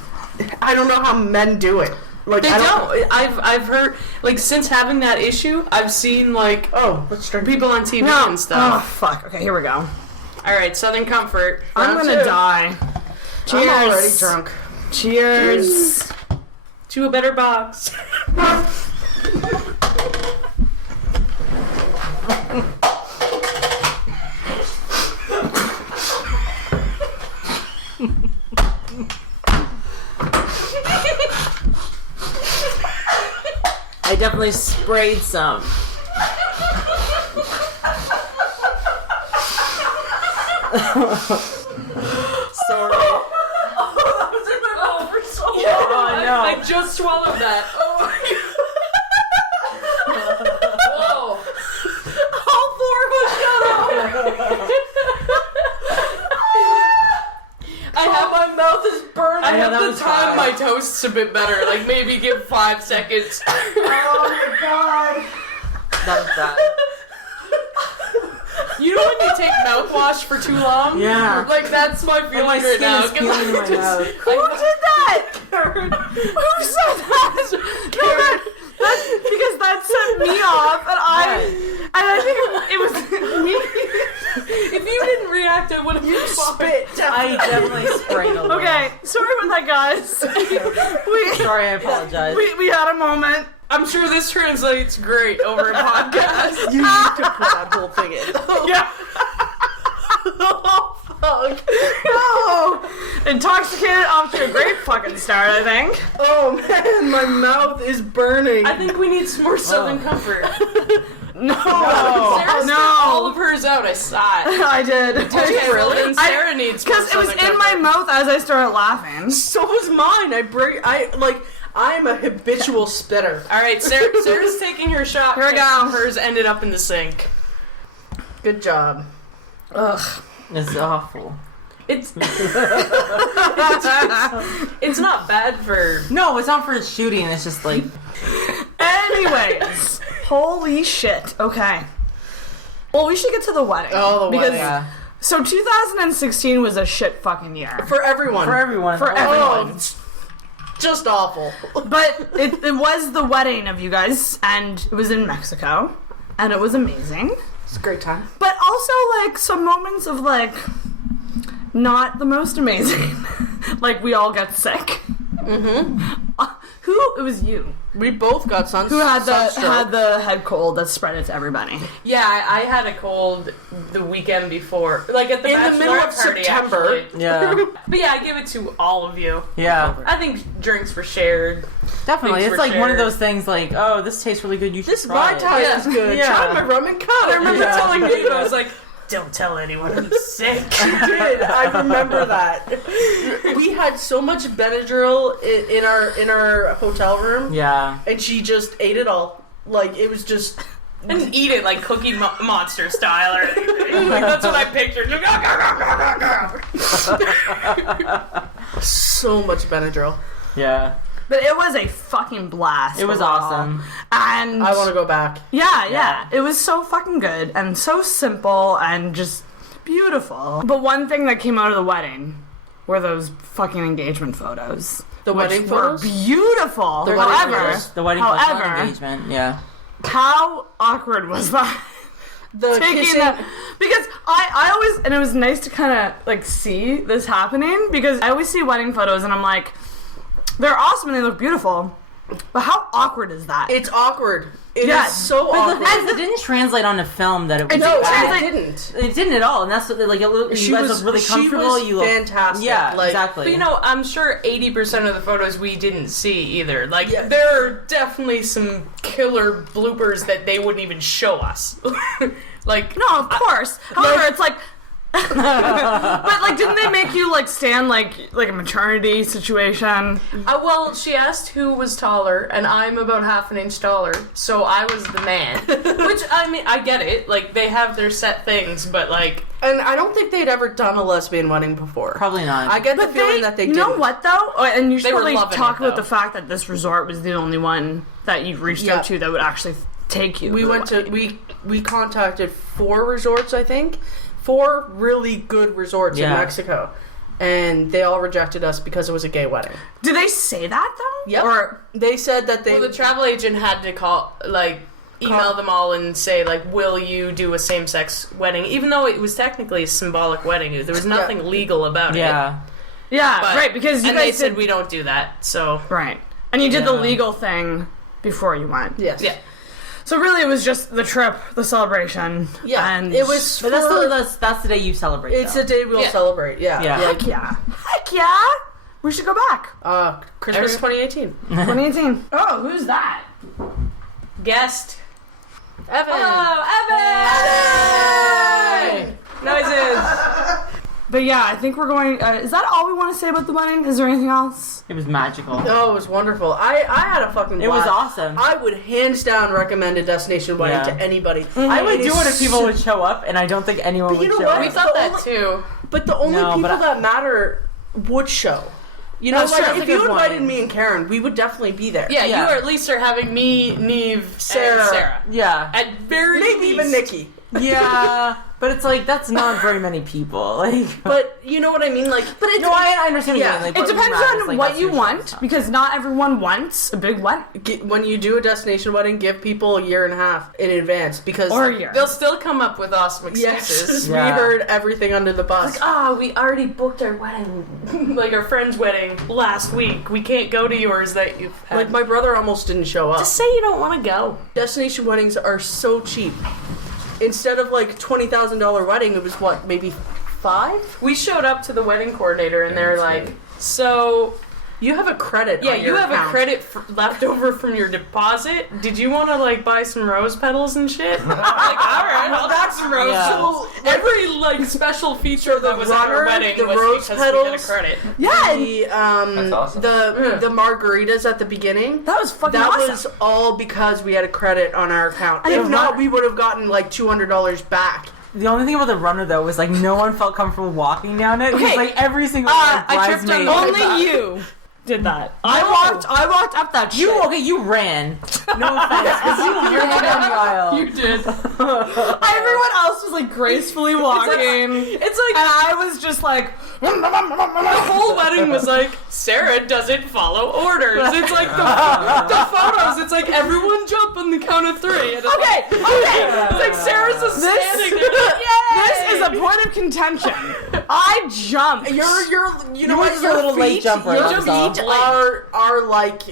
I don't know how men do it. Like They I don't. I've heard, like, since having that issue, I've seen, like, Oh, let's drink. people on TV No. and Oh stuff. fuck. Okay, here we go. All right, Southern Comfort. I'm Round gonna two. die. Cheers. I'm already drunk. Cheers. To a better box. I definitely sprayed some. Sorry. That was in my mouth for so long. Oh, no. I just swallowed that. Oh Whoa. All 4 of us got out. My mouth is burning. I know, that have was to time bad. my toasts a bit better. Like, maybe give 5 seconds. Oh my god. That was bad. You know when you take mouthwash for too long? Yeah. Like, that's my feeling my right skin now. is 'cause peeling in my mouth. Who did that? Who said that? No, because that set me off, and I think it was me. If you didn't react, I would have You spit down. I definitely sprayed a little. Okay, sorry about that, guys. Sorry, I apologize. we had a moment. I'm sure this translates great over a podcast. You need to put that whole thing in. Yeah. Oh fuck. Oh, intoxicated off to a great fucking start, I think. Oh man, my mouth is burning. I think we need some more Southern Comfort. No, Sarah no. spit all of hers out. I saw it. I did. Okay, well, then Sarah needs more Because it was Southern in my Comfort. mouth as I started laughing. So was mine. I'm a habitual spitter. All right, Sarah's taking her shot. Here we go. Hers ended up in the sink. Good job. Ugh. It's awful. It's it's not bad for. No, it's not for shooting. It's just like Anyways, holy shit. Okay. Well, we should get to the wedding. Oh, the because, wedding. yeah. So 2016 was a shit fucking year. For everyone. For everyone. For Oh, everyone. it's just awful. But it was the wedding of you guys, and it was in Mexico, and it was amazing. It's a great time. But also, like, some moments of, like, not the most amazing. Like, we all got sick. Mm-hmm. Who It was you We both got who had the head cold that spread it to everybody. Yeah, I had a cold the weekend before, like at the In the middle of bachelorette party, September. actually. Yeah. But yeah, I give it to all of you. Yeah. I think drinks were shared. Definitely. Things It's were like one of shared. those things like, oh, this tastes really good. You should This try Mai it. Tai Yeah. is good. Yeah. Try my rum and coke. I remember Yeah. telling you, I was like, don't tell anyone I'm sick. You did. I remember that. We had so much Benadryl in our hotel room, Yeah. and she just ate it all. Like it was just. I didn't eat it like Cookie Monster style or anything. Like, that's what I pictured. So much Benadryl. Yeah. But it was a fucking blast. It was overall. awesome. And I want to go back. Yeah. It was so fucking good and so simple and just beautiful. But one thing that came out of the wedding were those fucking engagement photos. The which wedding were photos? beautiful. The wedding However, photos? The wedding However- engagement. Yeah. how awkward was that? The kissing. Because I always, and it was nice to kind of like see this happening because I always see wedding photos and I'm like, they're awesome and they look beautiful, but how awkward is that? It's awkward. It is Yeah, so But awkward. it didn't translate onto film that it was No, bad. it didn't. It didn't at all, and that's what, like, you She guys was look really comfortable. She was you look fantastic. Yeah, like, exactly. But you know, I'm sure 80% of the photos we didn't see either. Like, Yeah. there are definitely some killer bloopers that they wouldn't even show us. Like, No, of course. However, it's like, but like, didn't they make you like stand like a maternity situation? well, she asked who was taller, and I'm about half an inch taller, so I was the man. Which, I mean, I get it. Like, they have their set things, but like, and I don't think they'd ever done a lesbian wedding before. Probably not. I get the feeling that they You didn't. know what though? Oh, and you should They were probably loving talk it, about though. the fact that this resort was the only one that you've reached Yeah. out to that would actually take you. We to the went to wedding. we contacted 4 resorts, I think. 4 really good resorts in Yeah. Mexico. And they all rejected us because it was a gay wedding. Did they say that though? Yep. Or They said that they well, the travel agent had to email them all and say, like, will you do a same-sex wedding? Even though it was technically a symbolic wedding. There was nothing legal about it. yeah. yeah, But- right? Because you and guys they said did, we don't do that, so... right, and you did the Yeah. legal thing before you went. Yes. Yeah. So really, it was just the trip, the celebration. Yeah. and It was But that's the day you celebrate. it's though. a day we'll Yeah. celebrate. Yeah. Yeah. Heck yeah, heck yeah. We should go back. Christmas 2018. 2018. Oh, who's that? Guest. Evan. Evan! Noises! But yeah, I think we're going. Is that all we want to say about the wedding? Is there anything else? It was magical. Oh, it was wonderful. I had a fucking It was blast. awesome. I would hands down recommend a destination wedding Yeah. to anybody. I would It do is it if people so- would show up, and I don't think anyone But would you know show what? up. We thought The that only- too. But the only No, people but that matter would show. You know, That's like true. if That's a you good invited point. me and Karen, we would definitely be there. Yeah, Yeah. you at least are having me, Niamh, Sarah. and Sarah. Yeah. At very Maybe least. even Nikki. Yeah. But it's like, that's not very many people. Like, But you know what I mean? Like, But it's, no, I understand what Yeah. you mean. Like, it what depends matters, on like, what that's you your want stuff. because not everyone wants a big wedding when you do a destination wedding, give people a year and a half in advance because or a year. They'll still come up with awesome excuses. yes, Yeah. we heard everything under the bus. Like, we already booked our wedding, like our friend's wedding last week. We can't go to yours that you've had. Like my brother almost didn't show up. Just say you don't want to go. Destination weddings are so cheap. Instead of like $20,000 wedding, it was what, maybe 5? We showed up to the wedding coordinator and they're like, so You have a credit. yeah, on you your have account. a credit left over from your deposit. Did you want to like buy some rose petals and shit? I'm like, all right, I'll have some rose Yeah. petals. Every like special feature that was at our runner, wedding the was rose because we had a petals. credit. yeah, and The That's awesome. the margaritas at the beginning. that was fucking That awesome. was all because we had a credit on our account. And If the not, run- we would have gotten like $200 back. The only thing about the runner, though, was, like, no one felt comfortable walking down it. Because, Okay. like, every single I tripped on bridesmaid... only you did that. I walked up that shit. You ran. No offense, but you ran down the aisle. You did. Everyone else was like gracefully walking. It's like And I was just like, the whole wedding was like Sarah doesn't follow orders. It's like the photos. It's like everyone jump on the count of 3. And okay. it's like Sarah's just standing there. This is a point of contention. I jumped. You know You what? were Your a little late feet, jumper, your that's all. feet are like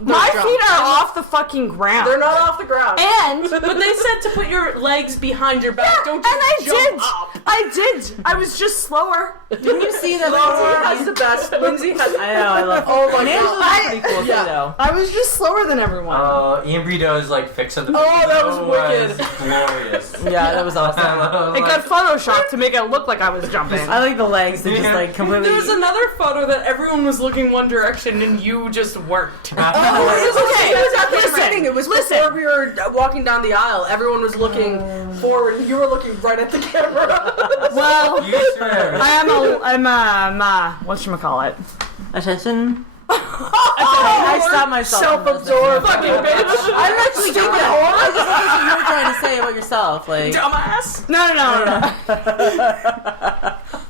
My they're feet jumped. are off the fucking ground. They're not off the ground. And But they said to put your legs behind your back. Don't you and I jump did. up. I did. I was just slower. Didn't you see that? Lindsay has the best. Lindsay has. I know, I love Oh my Nan's god. pretty cool too, Yeah. though. I was just slower than everyone. Ian Brito's like fixing the. Oh, that was wicked. Glorious. Yeah, that was awesome. It got photoshopped to make it look like I was jumping. I like the legs. They just like completely. There was another photo that everyone was looking one direction and you just weren't. It was at the Listen, beginning. It was before we were walking down the aisle. Everyone was looking forward, and you were looking right at the camera. Well, You swear. I'm whatchamacallit? Attention. I stopped myself. Self-absorbed. Fucking bitch. I'm actually stupid whore. I just thought that's what you were trying to say about yourself, like. Dumbass. No.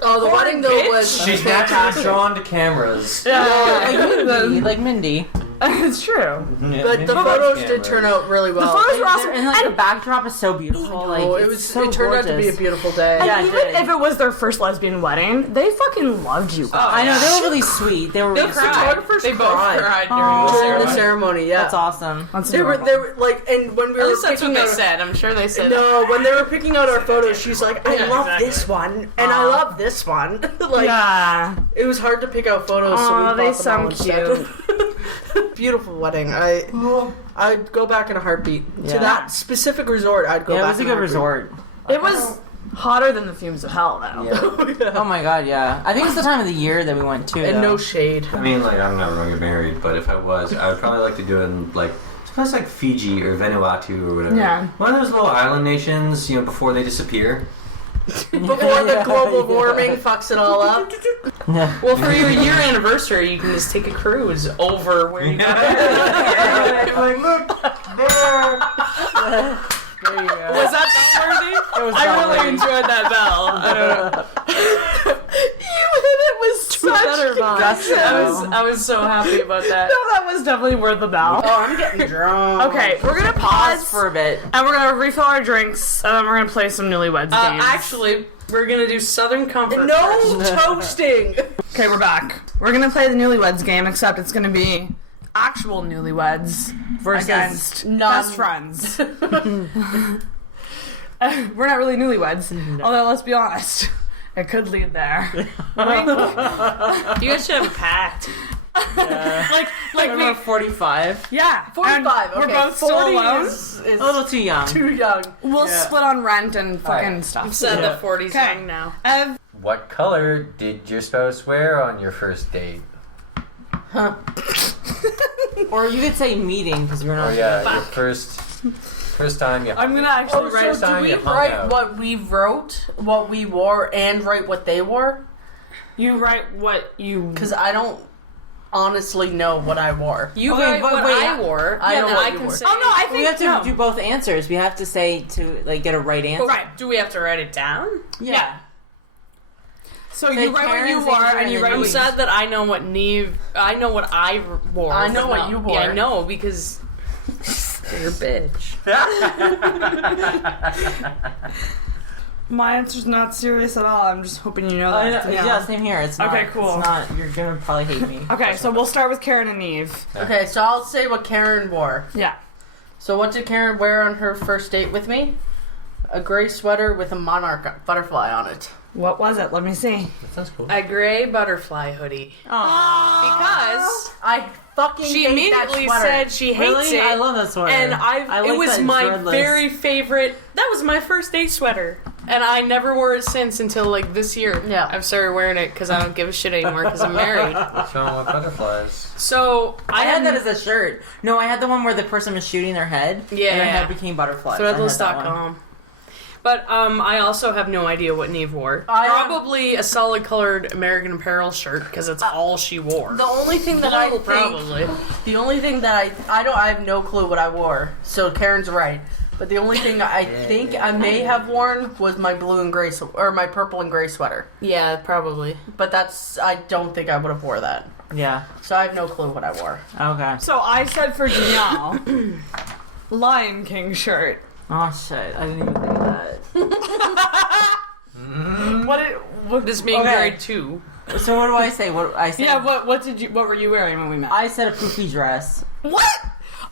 Oh, the wedding though bitch. was She's naturally drawn to cameras. Like Mindy. It's true. But the photos did turn out really well. The photos were awesome. And like the backdrop is so beautiful. Like Oh, it's so it turned out to be a gorgeous. beautiful day. And Yeah, it even did. if it was their first lesbian wedding, they fucking loved you guys. I know, they were really sweet. They were They really cried. photographers They both cried. cried during Oh. the During ceremony. the ceremony, yeah. That's awesome. That's They were adorable. like, and when we At were least that's what picking they out, said. I'm sure they said no, when they were picking out our photos, she's like, I Yeah, love exactly. this one, and I love this one. Like, Yeah. it was hard to pick out photos, so we Aw, bought they them sound all instead. Beautiful wedding. I'd go back in a heartbeat to Yeah. that specific resort. I'd go Yeah, it back. was a in good heartbeat. resort. It was hotter than the fumes of hell, though. Yeah. Oh my god, yeah. I think it's the time of the year that we went to. And though. no shade. I mean, like, I'm never going to get married, but if I was, I would probably like to do it in, like, someplace like Fiji or Vanuatu or whatever. Yeah. One of those little island nations, you know, before they disappear. Before the global warming fucks it all up. Well, for your year anniversary, you can just take a cruise over where you got married. Like, look, there. There you go. Was that bell worthy? It was I really bell-worthy. enjoyed that bell. I don't know. You hit it with such Gusto. I was so happy about that. No, that was definitely worth the bell. Oh, I'm getting drunk. Okay, we're gonna Pause pause for a bit. and we're gonna refill our drinks, and then we're gonna play some Newly Weds games. Actually, we're gonna do Southern Comfort. No toasting. Okay, we're back. We're gonna play the Newly Weds game, except it's gonna be actual newlyweds Versus against none. best friends. We're not really newlyweds, although let's be honest, it could lead there. You guys should have a pact. like We're 45. yeah, 45. and we're Okay, both still 40 alone. is A little too young. too young. We'll split on rent and fucking stuff. Said the 40s Okay. young now. Ev, What color did your spouse wear on your first date? Or you could say meeting because we're Oh not. yeah, your first time you. I'm gonna actually Oh, write. so do time we you hung write out. what we wrote, what we wore, and write what they wore? You write what you. Because I don't honestly know what I wore. You Okay, write but what wait, I wore. I know then what I you can wore. say. Oh no, I We think have to do both answers. We have to say to like get a right answer. Right. Do we have to write it down? Yeah. So Say you write what Karen's you wore, answer and you and write then I'm what you- sad that I know what Niamh. I know what I wore. I know but what not- you wore. Yeah, I know because you're a bitch. My answer's not serious at all. I'm just hoping you know that. Yeah, same here. It's not, Okay, cool. It's not. You're gonna probably hate me. Okay, so we'll start with Karen and Niamh. Okay, so I'll say what Karen wore. Yeah. So what did Karen wear on her first date with me? A gray sweater with a monarch butterfly on it. What was it? Let me see. That sounds cool. A gray butterfly hoodie. Because I fucking she hate immediately that sweater. said she hates Really? it. I love that sweater. And I like it was that my threadless. very favorite. That was my first date sweater, and I never wore it since until like this year. Yeah. I've started wearing it because I don't give a shit anymore because I'm married. Showing what butterflies. So I had that as a shirt. No, I had the one where the person was shooting their head. Yeah. And their head became butterflies. I had that one. Threadless.com. But I also have no idea what Niamh wore. Probably a solid colored American Apparel shirt because it's all she wore. The only thing that I have no clue what I wore. So Karen's right. But the only thing I think I may have worn was my blue and gray or my purple and gray sweater. Yeah, probably. But I don't think I would have wore that. Yeah. So I have no clue what I wore. Okay. So I said for Danielle, Lion King shirt. Oh shit! I didn't even think of that. What This being grade 2. So what do I say? What I said? Yeah, what were you wearing when we met? I said a poofy dress. What?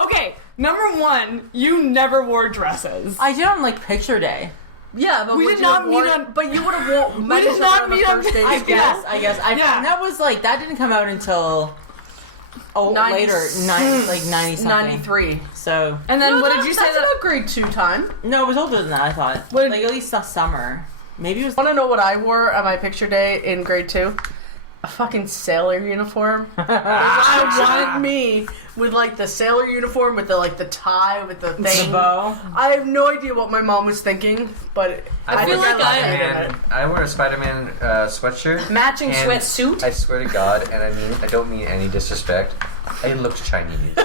Okay, number one, you never wore dresses. I did on like picture day. Yeah, but We did not meet on. But you would have worn. We did not meet on. I guess. Yeah. That was like that didn't come out until 90, later, 90 something. 93. So And then what did you say that's that? about grade 2 time. no, it was older than that. I thought What- like at least a summer. Maybe it was. Want to know what I wore on my picture day in grade 2? A fucking sailor uniform. I wanted me with like the sailor uniform with the tie with the thing. The bow. I have no idea what my mom was thinking, but I feel like I wear a Spider-Man sweatshirt. Matching and sweatsuit. I swear to God, and I don't mean any disrespect. I looked Chinese.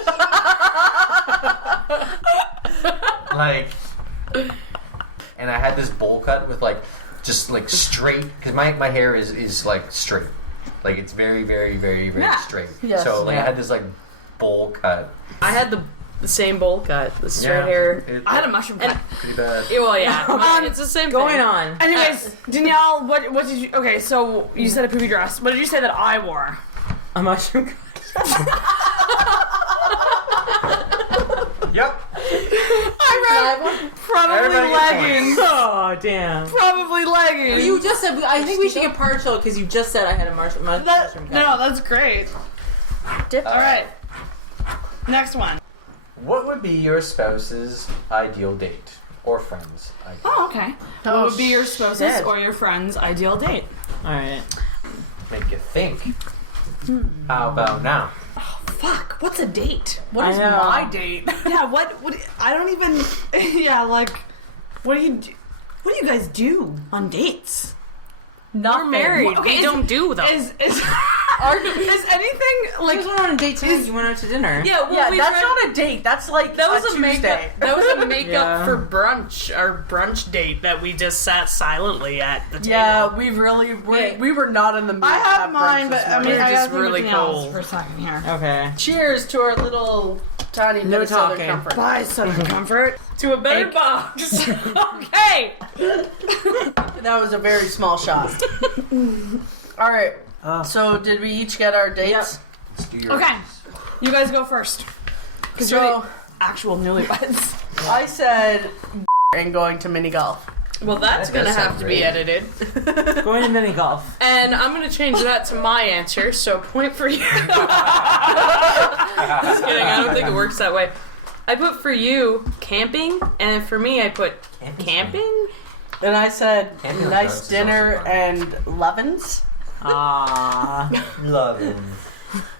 Like, and I had this bowl cut with just straight, because my hair is like straight, like it's very very very very straight. Yes. So I had this bowl cut. I had the same bowl cut, the straight hair. I had a mushroom cut. Pretty bad. Yeah, well, yeah. It's the same Going thing. on. Anyways, Danielle, what did you? Okay, so you said a poofy dress. What did you say that I wore? A mushroom. Yep. I wrote probably Everybody gets leggings. Oh damn. Probably leggings. You just said. I think we should get partial because you just said I had a mushroom cut. No, that's great. All right. Next one. What would be your spouse's ideal date or friend's? Oh, okay. What would be your spouse's or your friend's ideal date? All right. Make you think. How about now? Fuck. What's a date? what is I know. my date? Yeah. What? I don't even. Yeah. Like, what do you do? What do you guys do on dates? Not We're married. Okay, We don't do them. Is anything You like? guys went on a date tonight. You went out to dinner. Yeah, well, Yeah, we that's tried- not a date. That's like That was a Tuesday. makeup. That was a makeup Yeah. for brunch. Our brunch date that we just sat silently at the table. Yeah, we were not in the mood. I to have brunch mine, this but I morning. mean, We're I just gotta think really of something else cold. for a second here. Okay. Cheers to our little tiny bit No of Southern talking. comfort. Bye, Southern Comfort. To a better box. Okay. That was a very small shot. All right. So did we each get our dates? Let's do your Okay, you guys go first. Because you're So the actual newlyweds. I said and going to mini golf. Well, that's That gonna does have sound to be great. edited. Going to mini golf. And I'm gonna change that to my answer, so point for you. Just kidding, I don't think it works that way. I put for you camping, and for me I put camping? And I said Camping nice sounds dinner fun. and lovins. Ah. Loving.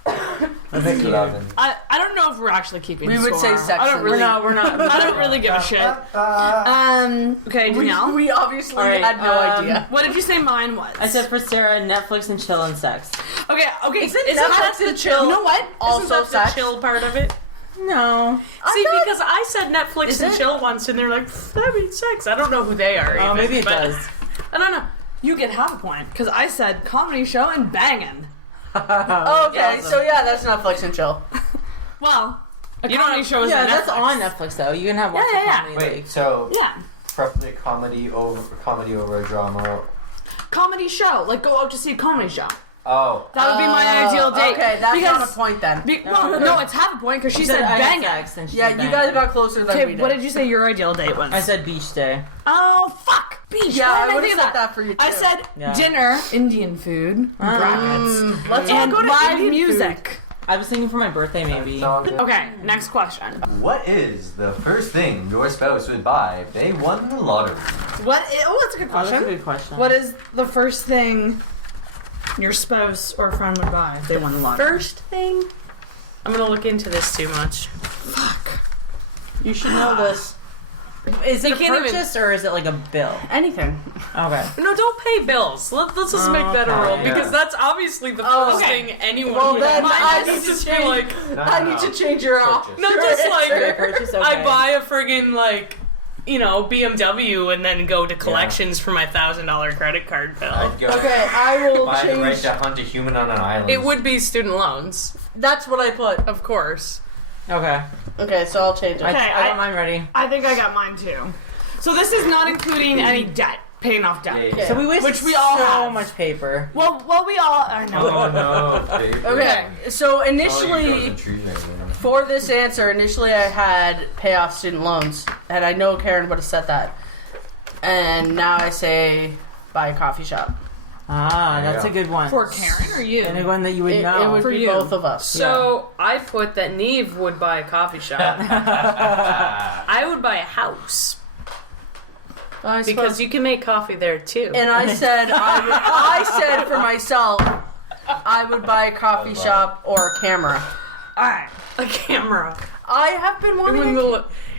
I think loving. I don't know if we're actually keeping We would say score. sex. I don't really. We're not. I don't really give a shit. Okay, Danielle. We obviously All right, had no idea. What did you say mine was? I said for Sarah, Netflix and chill and sex. Okay. Isn't Isn't that Netflix the and chill? You know what? Also Isn't that sex? the chill part of it? No. See, thought- because I said Netflix Is and it? chill once, and they're like, that means sex. I don't know who they are. Oh, even, maybe it but- does. I don't know. You get half a point because I said comedy show and banging. Oh, okay, so yeah, that's Netflix and chill. Well, a You don't comedy have- show is Yeah, on that's Netflix. on Netflix though. You can have watch Yeah, the yeah, comedy. Wait, like- so Yeah, preferably comedy over a drama. comedy show. Like go out to see a comedy show. Oh. That would be my ideal date. Okay, that's because, not a point then. Well, no, it's half a point because she said I had banging. sex and she Yeah, said you bang. guys got closer than we Okay, did. what did you say your ideal date was? I said beach day. Oh, fuck! Beach! Yeah, Why I did would've think said of that for you, I too. said Yeah. dinner, Indian food, brackets, Let's all and go to live Indian music. I was thinking for my birthday maybe. It's all good. Okay, next question. What is the first thing your spouse would buy if they won the lottery? Oh, that's a good Oh, that's a question. good question. What is the first thing your spouse or friend would buy if they won the lottery? First thing, I'm gonna look into this too much. Fuck. You should know this. Is it You a can't even- purchase or is it like a bill? Anything. Okay. No, don't pay bills. Let's just make that a rule Okay. because that's obviously the Oh, first okay. thing anyone Well, would then want. I It's need to just be change- like, I need to change your Purchase. no, just Is it a like purchase? I Okay. buy a friggin' like, BMW and then go to collections for my $1,000 credit card bill. I'd go Okay, I will buy the right change. to hunt a human on an island. It would be student loans, That's what I put. of course. Okay. Okay, so I'll change it. I don't mind ready. I think I got mine too. So this is not including any debt, paying off debt. Yeah. Okay. So we wasted Which we all so have. much paper. Well, we all. I know. Oh no, babe. Okay, so Oh, you initially, frozen trees right now. for this answer, initially I had pay off student loans, and I know Karen would have said that. And now I say buy a coffee shop. Ah, that's Yeah. a good one. For Karen or you? And a one that you would It know. would For be you. both of us. So I put that Niamh would buy a coffee shop. I would buy a house I because suppose- you can make coffee there too. And I said I said for myself I would buy a coffee shop or a camera. All right. a camera. I have been wanting.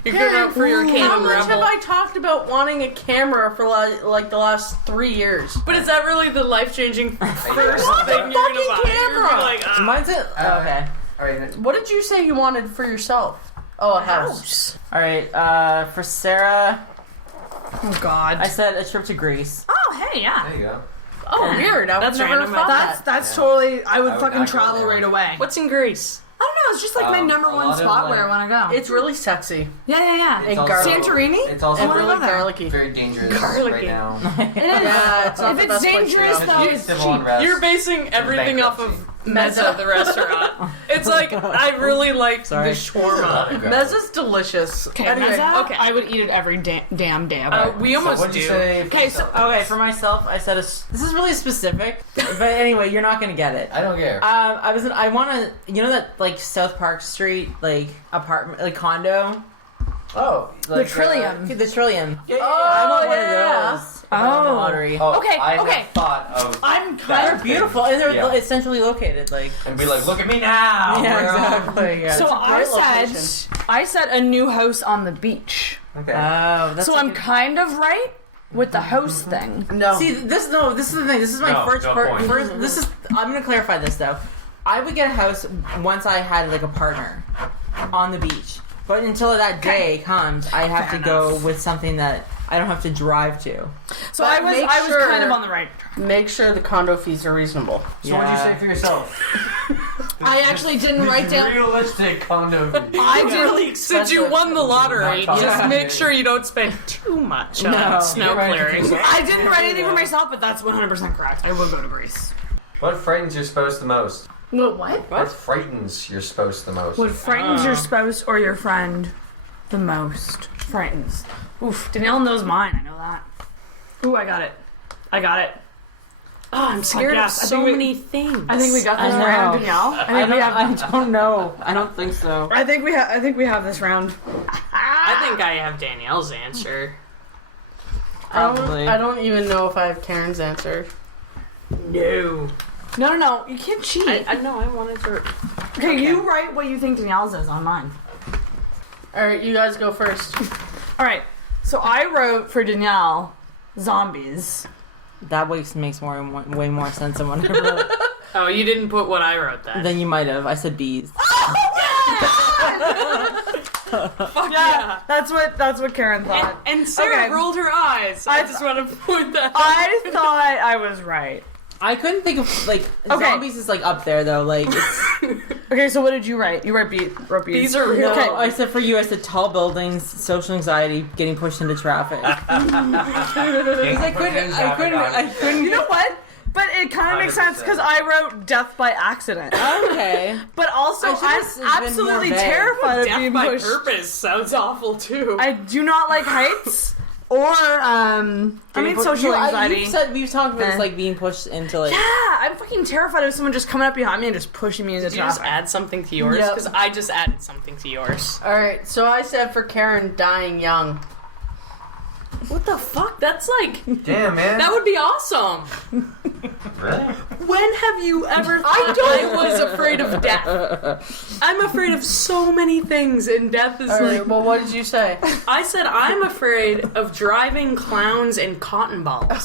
You're going out for your How Canon much have Rebel. I talked about wanting a camera for like the last 3 years? But is that really the life-changing first want thing a you're gonna fucking buy? You're gonna be camera. like, ah. Mine's it. Okay. Alright, What did you say you wanted for yourself? Oh, a house. All right. For Sarah, Oh God. I said a trip to Greece. Oh hey, yeah. there you go. Oh, weird. I That's would never random. thought That's that. totally. I would I would fucking not go travel there. right away. What's in Greece? I don't know. It's just like my number a one lot of, spot like- where I want to go. It's really sexy yeah. and also- garlic. Santorini. It's also And I wanna really go there. garlicky. very dangerous Garlicky. right now. It is. Yeah, it's not If the it's best place to dangerous, go. though, It's it's civil cheap. unrest. You're basing everything off of Mezza, the restaurant. It's like, I really like Sorry. the shawarma. Mezza's delicious. Okay, Anyway, mezza. okay. I would eat it every damn day of it. We So almost what'd you do. say? Okay, so- Okay, for myself, I said this is really specific, but anyway, you're not gonna get it. I don't care. I want to, you know that like South Park Street like apartment like condo, Oh, The Trillium. the Trillium. Yeah, yeah, I want one yeah. of those. If I won the Oh. lottery. Oh, Okay, I okay. have thought of I'm that kind They're thing. beautiful and they're Yeah. it's centrally located. Like And be like, look at me now. yeah, bro." exactly. Yeah. So great location. I said a new house on the beach. Okay. Oh, that's So like I'm kind of right with the house thing. No. See, this is the thing. This is my No, first no part. point. This is. I'm gonna clarify this though. I would get a house once I had like a partner on the beach, but until that day comes, I have Fair to go enough. with something that I don't have to drive to. So But I was make kind sure- of on the right track. Make sure the condo fees are reasonable. So what'd you say for yourself? I actually didn't write down. Realistic condo. I did. Really Since you won the lottery, Not just talking. make sure you don't spend too much on No. snow You're right. clearing. I didn't write anything for myself, but that's 100% correct. I will go to Greece. What frightens your spouse the most? What? What frightens your spouse the most? What frightens your spouse or your friend the most? Frightens. Oof. Danielle knows mine. I know that. Ooh, I got it. Oh, I'm scared yes, of I so think we- many things. I think we got this I know. round, Danielle. I don't know. I don't think so. I think we have this round. I think I have Danielle's answer. Probably. I don't even know if I have Karen's answer. No. No. You can't cheat. I know, I wanted to. Okay, you write what you think Danielle's is on mine. Alright, you guys go first. All right. So I wrote for Danielle zombies. That makes way more sense than what I wrote. Oh, you didn't put what I wrote then. Than you might have. I said bees. Fuck yeah. That's what Karen thought. And Sarah Okay. rolled her eyes. I just want to point that out. I thought I was right. I couldn't think of like Okay. zombies is like up there though. Like it's, Okay, so what did you write? You wrote bees. These are real. no, I said for you, I said tall buildings, social anxiety, getting pushed into traffic. I couldn't. You know what? But it kind of makes sense because I wrote death by accident. Okay. But also, I should've I'm been more absolutely vague. terrified of Death being by pushed. purpose sounds awful too. I do not like heights or I mean social anxiety. We've talked about Eh. this, like being pushed into like. Yeah, I'm fucking terrified of someone just coming up behind me and just pushing me into Did you just traffic. add something to yours? Yep. Because I just added something to yours. Alright, so I said for Karen dying young. What the fuck? That's like... Damn, man. That would be awesome. Really? When have you ever thought I was afraid of death? I'm afraid of so many things, and death is like... Well, what did you say? I said I'm afraid of driving clowns and cotton balls.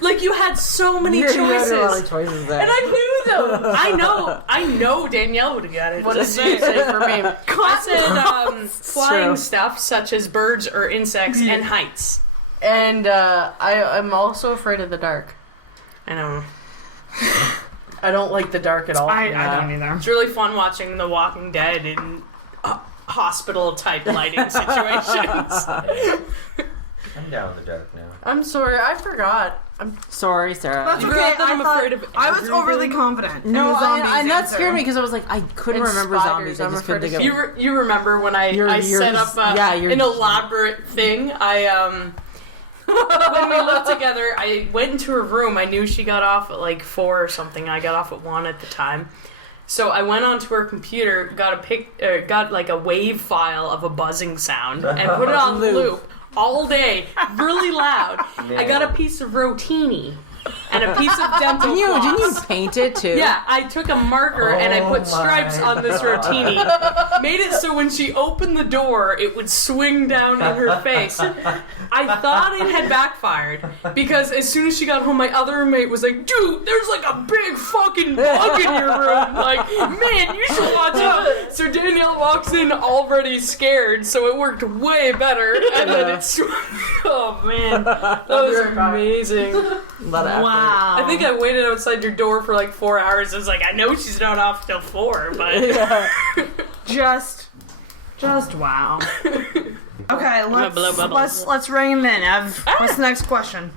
Like, you had so many choices. You had a lot of choices there. And I knew them. I know Danielle would have got it. What did you say for me? I said flying true. stuff such as birds or insects and heights. And I'm also afraid of the dark. I know. I don't like the dark at all. I don't either. It's really fun watching The Walking Dead in hospital type lighting situations. I'm down with the dark now. I'm sorry, I forgot. Sorry, Sarah. That's You okay. forgot that I'm afraid of I was everything? overly confident. in No, the zombies and that answer. scared me because I was like, I couldn't And remember spiders, zombies. I I'm just couldn't afraid think of of. You remember when I set up an elaborate thing? When we lived together, I went into her room. I knew she got off at like 4 or something. I got off at 1 at the time. So I went onto her computer, got like a wave file of a buzzing sound, and put it on loop all day, really loud. I got a piece of rotini and a piece of dental floss. Didn't you paint it too? Yeah, I took a marker and I put stripes on this rotini. Made it so when she opened the door, it would swing down in her face. I thought it had backfired because as soon as she got home, my other roommate was like, "Dude, there's like a big fucking bug in your room. Like, man, you should watch it." So Danielle walks in already scared, so it worked way better. And then it swung. Oh man, that was amazing. A lot of effort. Wow. I think I waited outside your door for like 4 hours. I was like, I know she's not off till 4, but Just wow. Okay, blow bubbles. let's ring him in. Ev, what's the next question?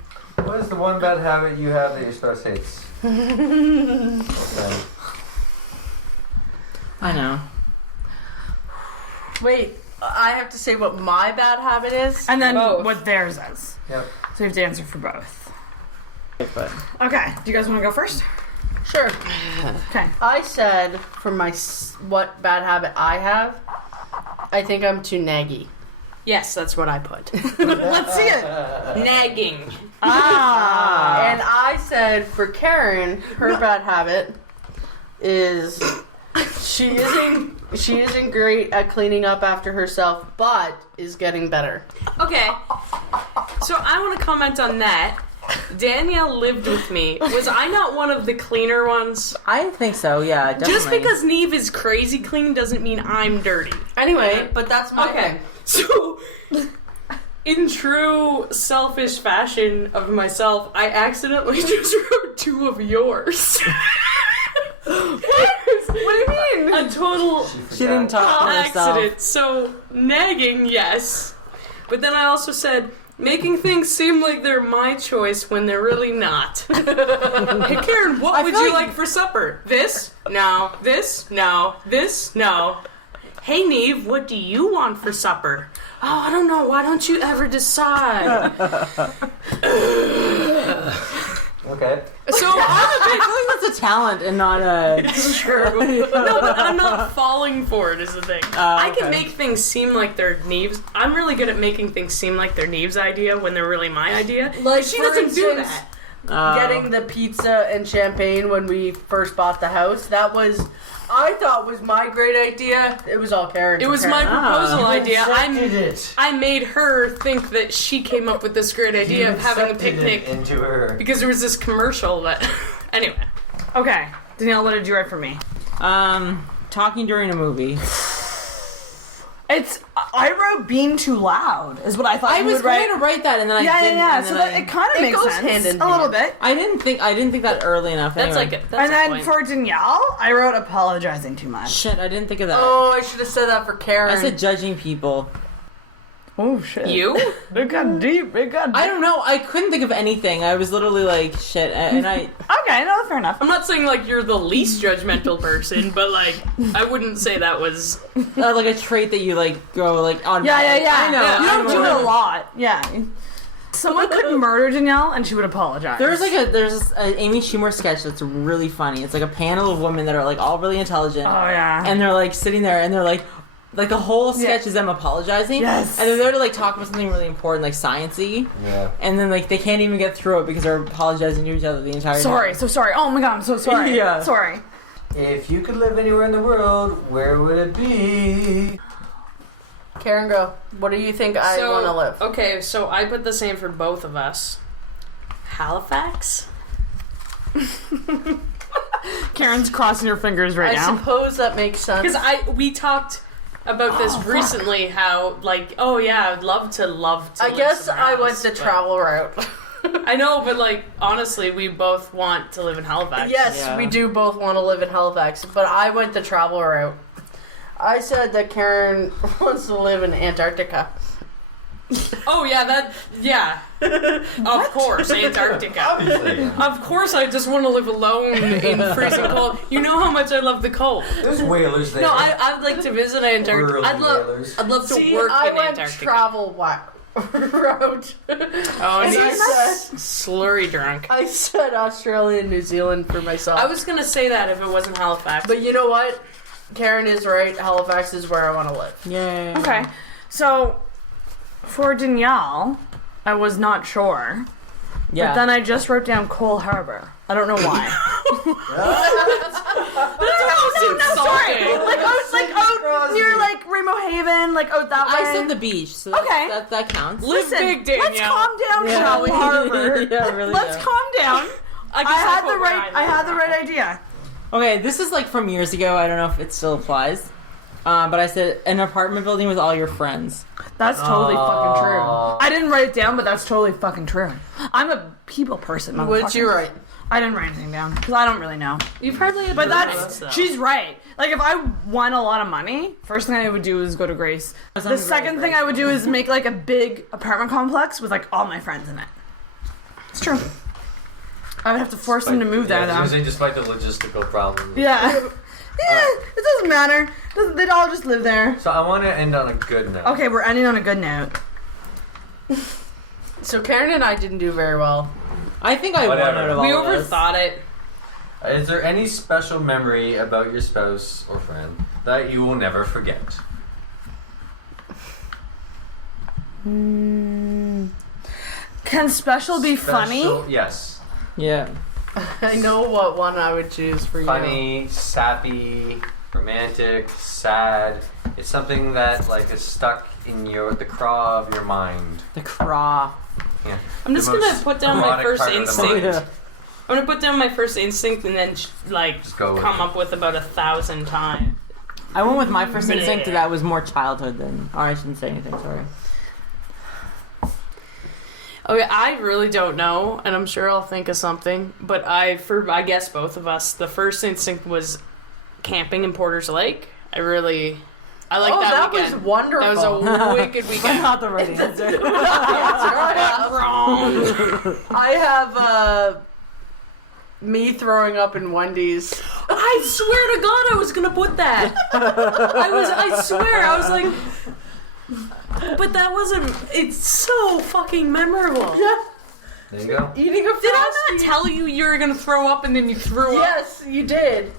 What is the one bad habit you have that your spouse hates? Okay. I know. Wait, I have to say what my bad habit is? And then Both. what theirs is. Yep. So you have to answer for both. But Okay, do you guys want to go first? Sure. Okay. I said for my what bad habit I have, I think I'm too naggy. yes, that's what I put. Let's see it. Nagging. And I said for Karen, her bad habit is she isn't great at cleaning up after herself, but is getting better. Okay, so I want to comment on that. Danielle lived with me. Was I not one of the cleaner ones? I think so. Yeah, definitely. Just because Niamh is crazy clean doesn't mean I'm dirty. Anyway, but that's my Okay, thing. so in true selfish fashion of myself, I accidentally just wrote 2 of yours. What do you mean? A total She didn't talk to herself. accident. So nagging, yes, but then I also said making things seem like they're my choice when they're really not. Hey Karen, what would feel you like- like for supper? This? No. This? No. This? No. Hey Niamh, what do you want for supper? Oh, I don't know. Why don't you ever decide? Okay. So I'm a I feel like that's a talent and not a. It's true. No, but I'm not falling for it is the thing. I can okay. make things seem like they're Niamh's. I'm really good at making things seem like they're Niamh's idea when they're really my idea. Like, She for doesn't do instance, that. Getting the pizza and champagne when we first bought the house, that was, I thought was my great idea. It was all Karen. It was my proposal idea. It. I made her think that she came up with this great idea of having a Accepted picnic it into her. because there was this commercial that. Anyway. Okay, Danielle, what did you write for me? Talking during a movie. I wrote being too loud is what I thought I you was would write. going to write that and then I Yeah, didn't. yeah. And So then that it kind of makes goes sense hand in a little hand. bit. I didn't think that early enough. That's anyway. like it. And That's a then point. for Danielle, I wrote apologizing too much. Shit, I didn't think of that. Oh, I should have said that for Karen. I said judging people. Oh shit! You? It got deep. It got deep. I don't know. I couldn't think of anything. I was literally like, shit. And I. Okay, no, fair enough. I'm not saying like you're the least judgmental person, but like I wouldn't say that was. Like a trait that you like go like on. Yeah. I know. Yeah, You don't do I it know. a lot. Yeah. Someone could murder Danielle and she would apologize. There's this Amy Schumer sketch that's really funny. It's like a panel of women that are like all really intelligent, Oh yeah. and they're like sitting there and they're like Like the whole sketch is them apologizing. Yes. And they're there to like talk about something really important, like sciencey. Yeah. And then like they can't even get through it because they're apologizing to each other the entire time. So sorry. Oh my god, I'm so sorry. Yeah. Sorry. If you could live anywhere in the world, where would it be? Karen, go. What do you think I want to live? Okay, so I put the same for both of us. Halifax? Karen's crossing her fingers right I now. suppose that makes sense. Because we talked about this recently, how, like, oh yeah, I'd love to I live guess somewhere I else, went the but- travel route. I know, but, like, honestly, we both want to live in Halifax. Yes, Yeah. we do both want to live in Halifax, but I went the travel route. I said that Karen wants to live in Antarctica. Oh, yeah. Of course, Antarctica. Obviously. Of course, I just want to live alone in freezing cold. You know how much I love the cold. There's whalers there. No, I'd like to visit Antarctica. Early whalers. I'd love to See, work I in went Antarctica. travel route. Oh, And and I he's said- slurry drunk. I said Australia and New Zealand for myself. I was gonna say that if it wasn't Halifax. But you know what? Karen is right. Halifax is where I want to live. Yay. Okay. So, for Danielle, I was not sure. Yeah. But then I just wrote down Cole Harbour. I don't know why. Sorry. Like out near like Rainbow Haven, like out that way. I said the beach, so Okay. that counts. Live big, Danielle. Let's calm down, shall we? Harbour. Yeah, really. Let's yeah. calm down. I I had the right idea. Okay, this is like from years ago. I don't know if it still applies. But I said an apartment building with all your friends. That's totally fucking true. I didn't write it down, but that's totally fucking true. I'm a people person. What'd you write? I didn't write anything down because I don't really know. You've hardly had But roommates, though. she's right. Like if I won a lot of money, first thing I would do is go to Grace. The second thing I would do is make like a big apartment complex with like all my friends in it. It's true. I would have to force them to move there though. Despite the logistical problems. Yeah. Yeah, it doesn't matter. They'd all just live there. So I want to end on a good note. Okay, we're ending on a good note. So Karen and I didn't do very well. I think I won Whatever. out of all We of this. overthought it. Is there any special memory about your spouse or friend that you will never forget? Can special be funny? Yes. Yeah. I know what one I would choose for you. Funny, sappy, romantic, sad. It's something that like is stuck in the craw of your mind. The craw. Yeah. I'm just The gonna most put down my erotic first part of the instinct. mind. I'm gonna put down my first instinct and then like Just go with come it. up with about 1,000 times. I went with my first instinct Bleh. that was more childhood than. Oh, I shouldn't say anything. Sorry. Okay, I really don't know, and I'm sure I'll think of something. But I guess both of us, the first instinct was camping in Porter's Lake. I like that weekend. was wonderful. That was a wicked weekend. Not the right answer. Wrong. I have me throwing up in Wendy's. I swear to God, I was gonna put that. I swear, I was like, but that wasn't. It's so fucking memorable. There you go. Eating a Did I Frosty. not tell you were gonna throw up and then you threw up? Yes, you did.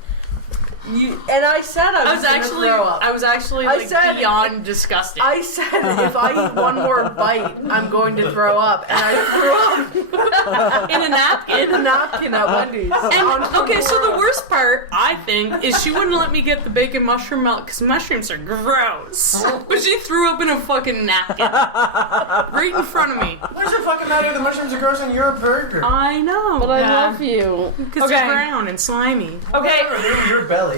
And I said I was gonna throw up. I was actually I like said- beyond disgusted. I said if I eat one more bite, I'm going to throw up, and I threw up in a napkin. in a napkin at Wendy's. And okay, so the worst part, I think, is she wouldn't let me get the bacon mushroom milk because mushrooms are gross. But she threw up in a fucking napkin right in front of me. What does it fucking matter? The mushrooms are gross on your burger. I know, But I love you. because Okay. they're brown and slimy. Okay, They're in your belly.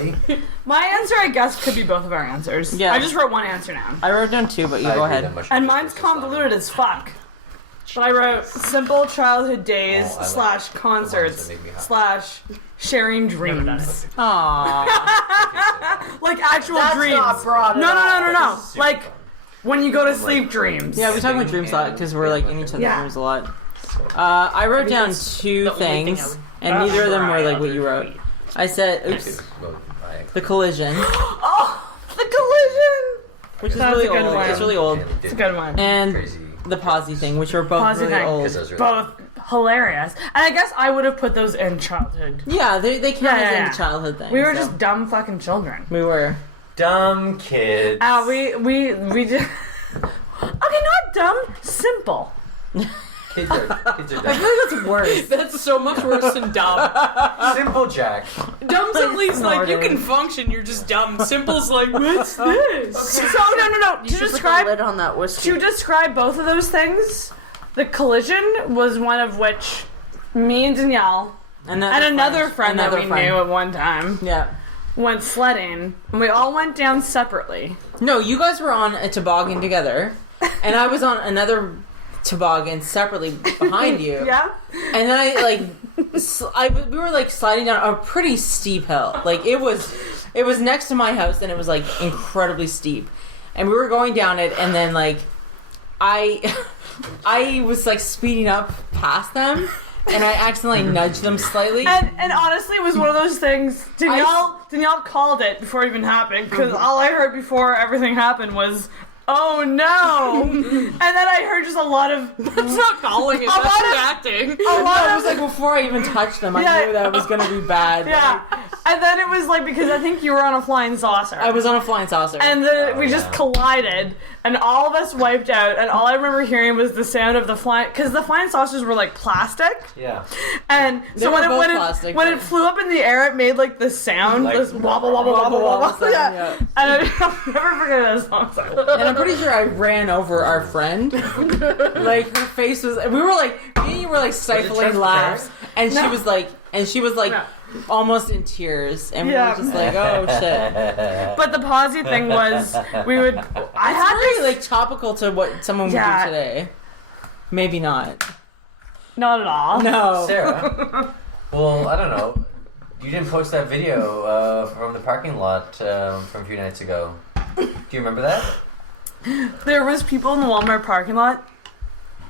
my answer I guess could be both of our answers. Yeah. I just wrote one answer down. I wrote down two, but you go ahead. And mine's convoluted as fuck. But I wrote simple childhood days Oh, I like / the ones concerts that make me / sharing dreams. Aww. Like actual That's dreams. not broad at No. all. Super Like fun. when you go to sleep dreams. Yeah, we talk about dreams a lot because we're like in each other's Yeah. rooms a lot. I wrote down two the only thing I things, would and neither of them were try like what you other wrote. I said, oops, Well, the collision, Oh, the collision. which is That's really a good old. one. It's really old. It's a good one. And Crazy. the posy thing, which are both Posy really thing. old. Because those are Both hilarious. And I guess I would have put those in childhood. Yeah, they count as Yeah. in childhood things. We were so. just dumb fucking children. We were. Dumb kids. We just... Okay, not dumb, simple. Kids are I dumb. feel like that's worse. That's so much worse than dumb. Simple Jack. Dumb's at least like you Snorting. can function. You're just dumb. Simple's like, what's this? So no. You should put the lid on that whiskey. To describe both of those things, the collision was one of which me and Danielle and another friend that we knew at one time Yeah. went sledding, and we all went down separately. No, you guys were on a toboggan together, and I was on another toboggan separately behind you. Yeah. And then we were like sliding down a pretty steep hill. Like it was next to my house, and it was like incredibly steep. And we were going down it, and then like I was like speeding up past them, and I accidentally nudged them slightly. And honestly, it was one of those things. Danielle called it before it even happened, because all I heard before everything happened was, "Oh no!" And then I heard just a lot of. That's not calling it. lot That's of- acting. lot It was like before I even touched them, I knew that it was gonna be bad. Yeah. And then it was like, because I think you were on a flying saucer. I was on a flying saucer. And then we just collided, and all of us wiped out, and all I remember hearing was the sound of the flying, because the flying saucers were like plastic, Yeah. and They so were both when plastic, when but- it flew up in the air, it made like this sound, Like, this wobble wobble wobble wobble. Yeah. Yeah. And I'll never forget that song. And I'm pretty sure I ran over our friend. Like her face was. We were like, me and you were like stifling just laughs, and No. she was like, No. almost in tears, and Yeah. we were just like, oh shit. But the posy thing was, we would. I It's had very this. like topical to what someone would Yeah. do today. Maybe not. Not at all. No. Sarah. Well, I don't know. You didn't post that video from the parking lot from a few nights ago. Do you remember that? There was people in the Walmart parking lot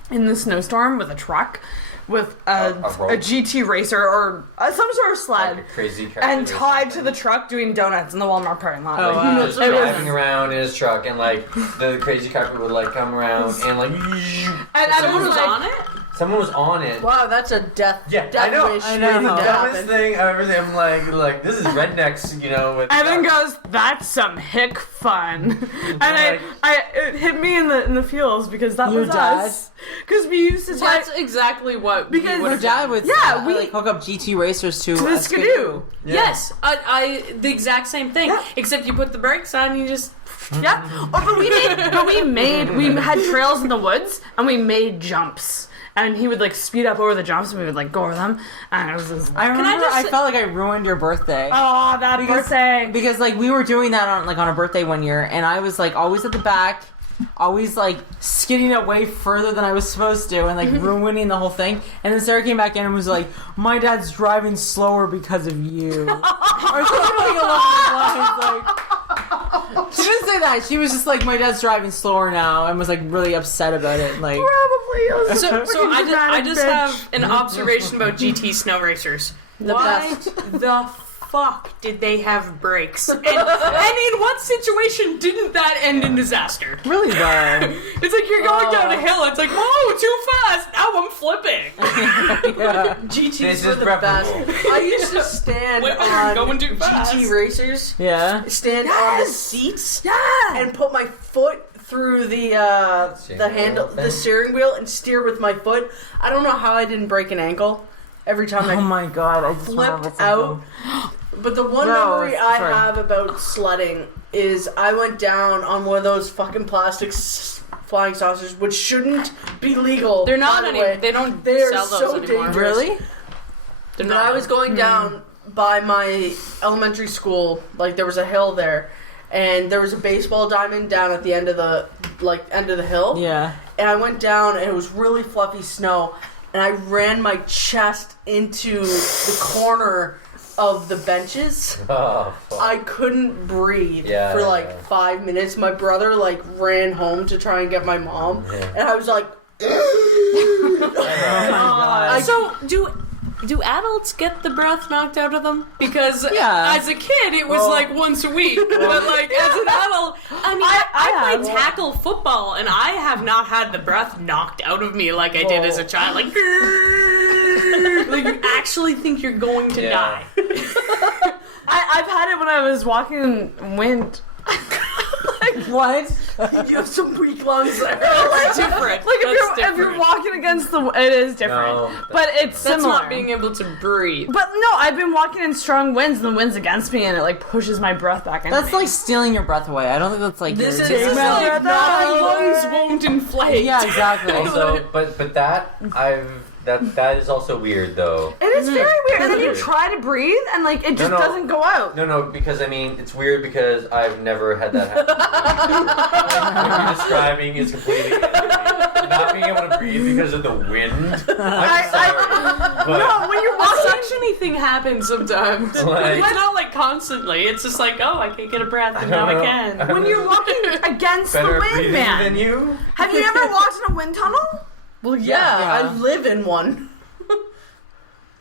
in the snowstorm with a truck with a rope? GT racer or some sort of sled. Like a crazy car. And tied to the truck doing donuts in the Walmart parking lot. Oh, Like, wow. Just it was- driving around in his truck, and like the crazy carpet would like come around, and like and Someone was on it? someone was on it. Wow, that's a death. Yeah, death I know. wish I know. waiting to Dumbest happen. thing I've ever seen. I'm like this is rednecks, you know. With Evan goes, "That's some hick fun," and it hit me in the feels because that Your was dad? us. Because we used to tie That's exactly what Because we Your would dad would Yeah, we- like hook up GT racers to the a skidoo. Yeah. Yes, I the exact same thing. Yeah. Except you put the brakes on, and you just Yeah, but we had trails in the woods and we made jumps. And he would like speed up over the jumps, and we would like go over them. And it was just, I remember I just- felt like I ruined your birthday. oh, that birthday. Because like we were doing that on a birthday one year, and I was like always at the back, always like skidding away further than I was supposed to, and like ruining the whole thing. And then Sarah came back in and was like, "My dad's driving slower because of you," or something like along those lines. Like she didn't say that. She was just like, "My dad's driving slower now," and was like really upset about it. Like Probably. I was so. fucking I just dramatic bitch. have an observation about GT snow racers. The Why best. the fuck did they have brakes? And in what situation didn't that end in disaster? really though. It's like you're going down a hill. It's like, whoa, too fast. Now I'm flipping. Yeah. GTs This were is the best. preferable. I used to stand Wait, on going too fast. GT racers, Yeah. stand on the seats, Yeah. and put my foot through the handle, wheel the thing? steering wheel, and steer with my foot. I don't know how I didn't break an ankle every time Oh I my god! I just remembered flipped something. out. But the one No, memory I sorry. have about sledding is I went down on one of those fucking plastic flying saucers, which shouldn't be legal. They're not by the any. way. They don't They're sell those so anymore. dangerous. Really? They're But not. I was going down by my elementary school, like there was a hill there, and there was a baseball diamond down at the end of the hill. Yeah. And I went down, and it was really fluffy snow, and I ran my chest into the corner of the benches. Oh, fuck. I couldn't breathe Yeah, for yeah, like yeah. 5 minutes. My brother like ran home to try and get my mom, and I was like, Oh my god. So do adults get the breath knocked out of them? Because Yeah. as a kid it was like once a week, but like as an adult, I mean, I play tackle football and I have not had the breath knocked out of me like I did as a child. Like, like you actually think you're going to Yeah. die. I've had it when I was walking in wind. What? You have some weak lungs there. That's different. Like That's if you're walking against the, it is different, No, but it's That's similar. not being able to breathe. But no, I've been walking in strong winds, and the wind's against me, and it like pushes my breath back in. That's like stealing your breath away. I don't think that's like This your is taking like breath My away. lungs won't inflate. Yeah, exactly. Also, but that is also weird though. It is very weird, and then you try to breathe, and like it just No. doesn't go out. No, because I mean, it's weird because I've never had that happen. What you're describing is completely not being able to breathe because of the wind. I'm sorry, but No, when you're A walking, suctiony thing happens sometimes. Like- It's not like constantly. It's just like, oh, I can't get a breath, and now I don't know. can. when you're walking against the better wind, breathing man. than you. Have you ever walked in a wind tunnel? Well, yeah, Yeah. I live in one.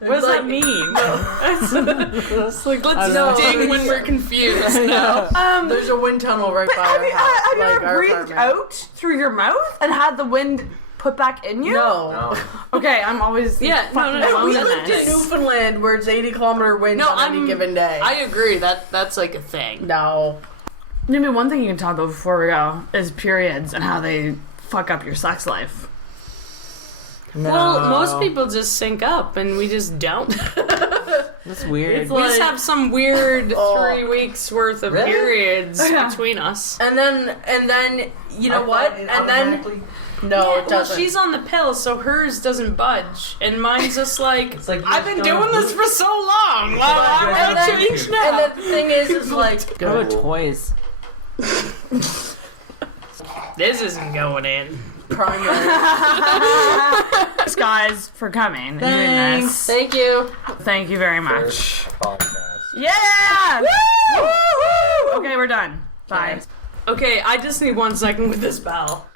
What does that mean? It's like, let's ding when we're confused. There's a wind tunnel right by Have our you, house. have you like ever our breathed apartment. out through your mouth and had the wind put back in you? No. No. Okay, I'm always Yeah, no, fucking no, We no, lived in Nice. Newfoundland where it's 80-kilometer winds No, on any given day. I agree. That's like a thing. No. Maybe one thing you can talk about before we go is periods and how they fuck up your sex life. Well, most people just sync up, and we just don't. That's weird. We just have some weird Oh. 3 weeks worth of Really? periods between us. And then you know what? And then no, it Well, doesn't. she's on the pill, so hers doesn't budge, and mine's just like, It's like you I've just been don't doing this for so long. Well, I'm And gonna then- change now. and then the thing is like Go to toys. This isn't going in. primary. Thanks, guys, for coming and doing Thanks. this. Thank you. Thank you very much. First podcast. Yeah! Woo! Okay, we're done. Bye. Okay, I just need 1 second with this bell.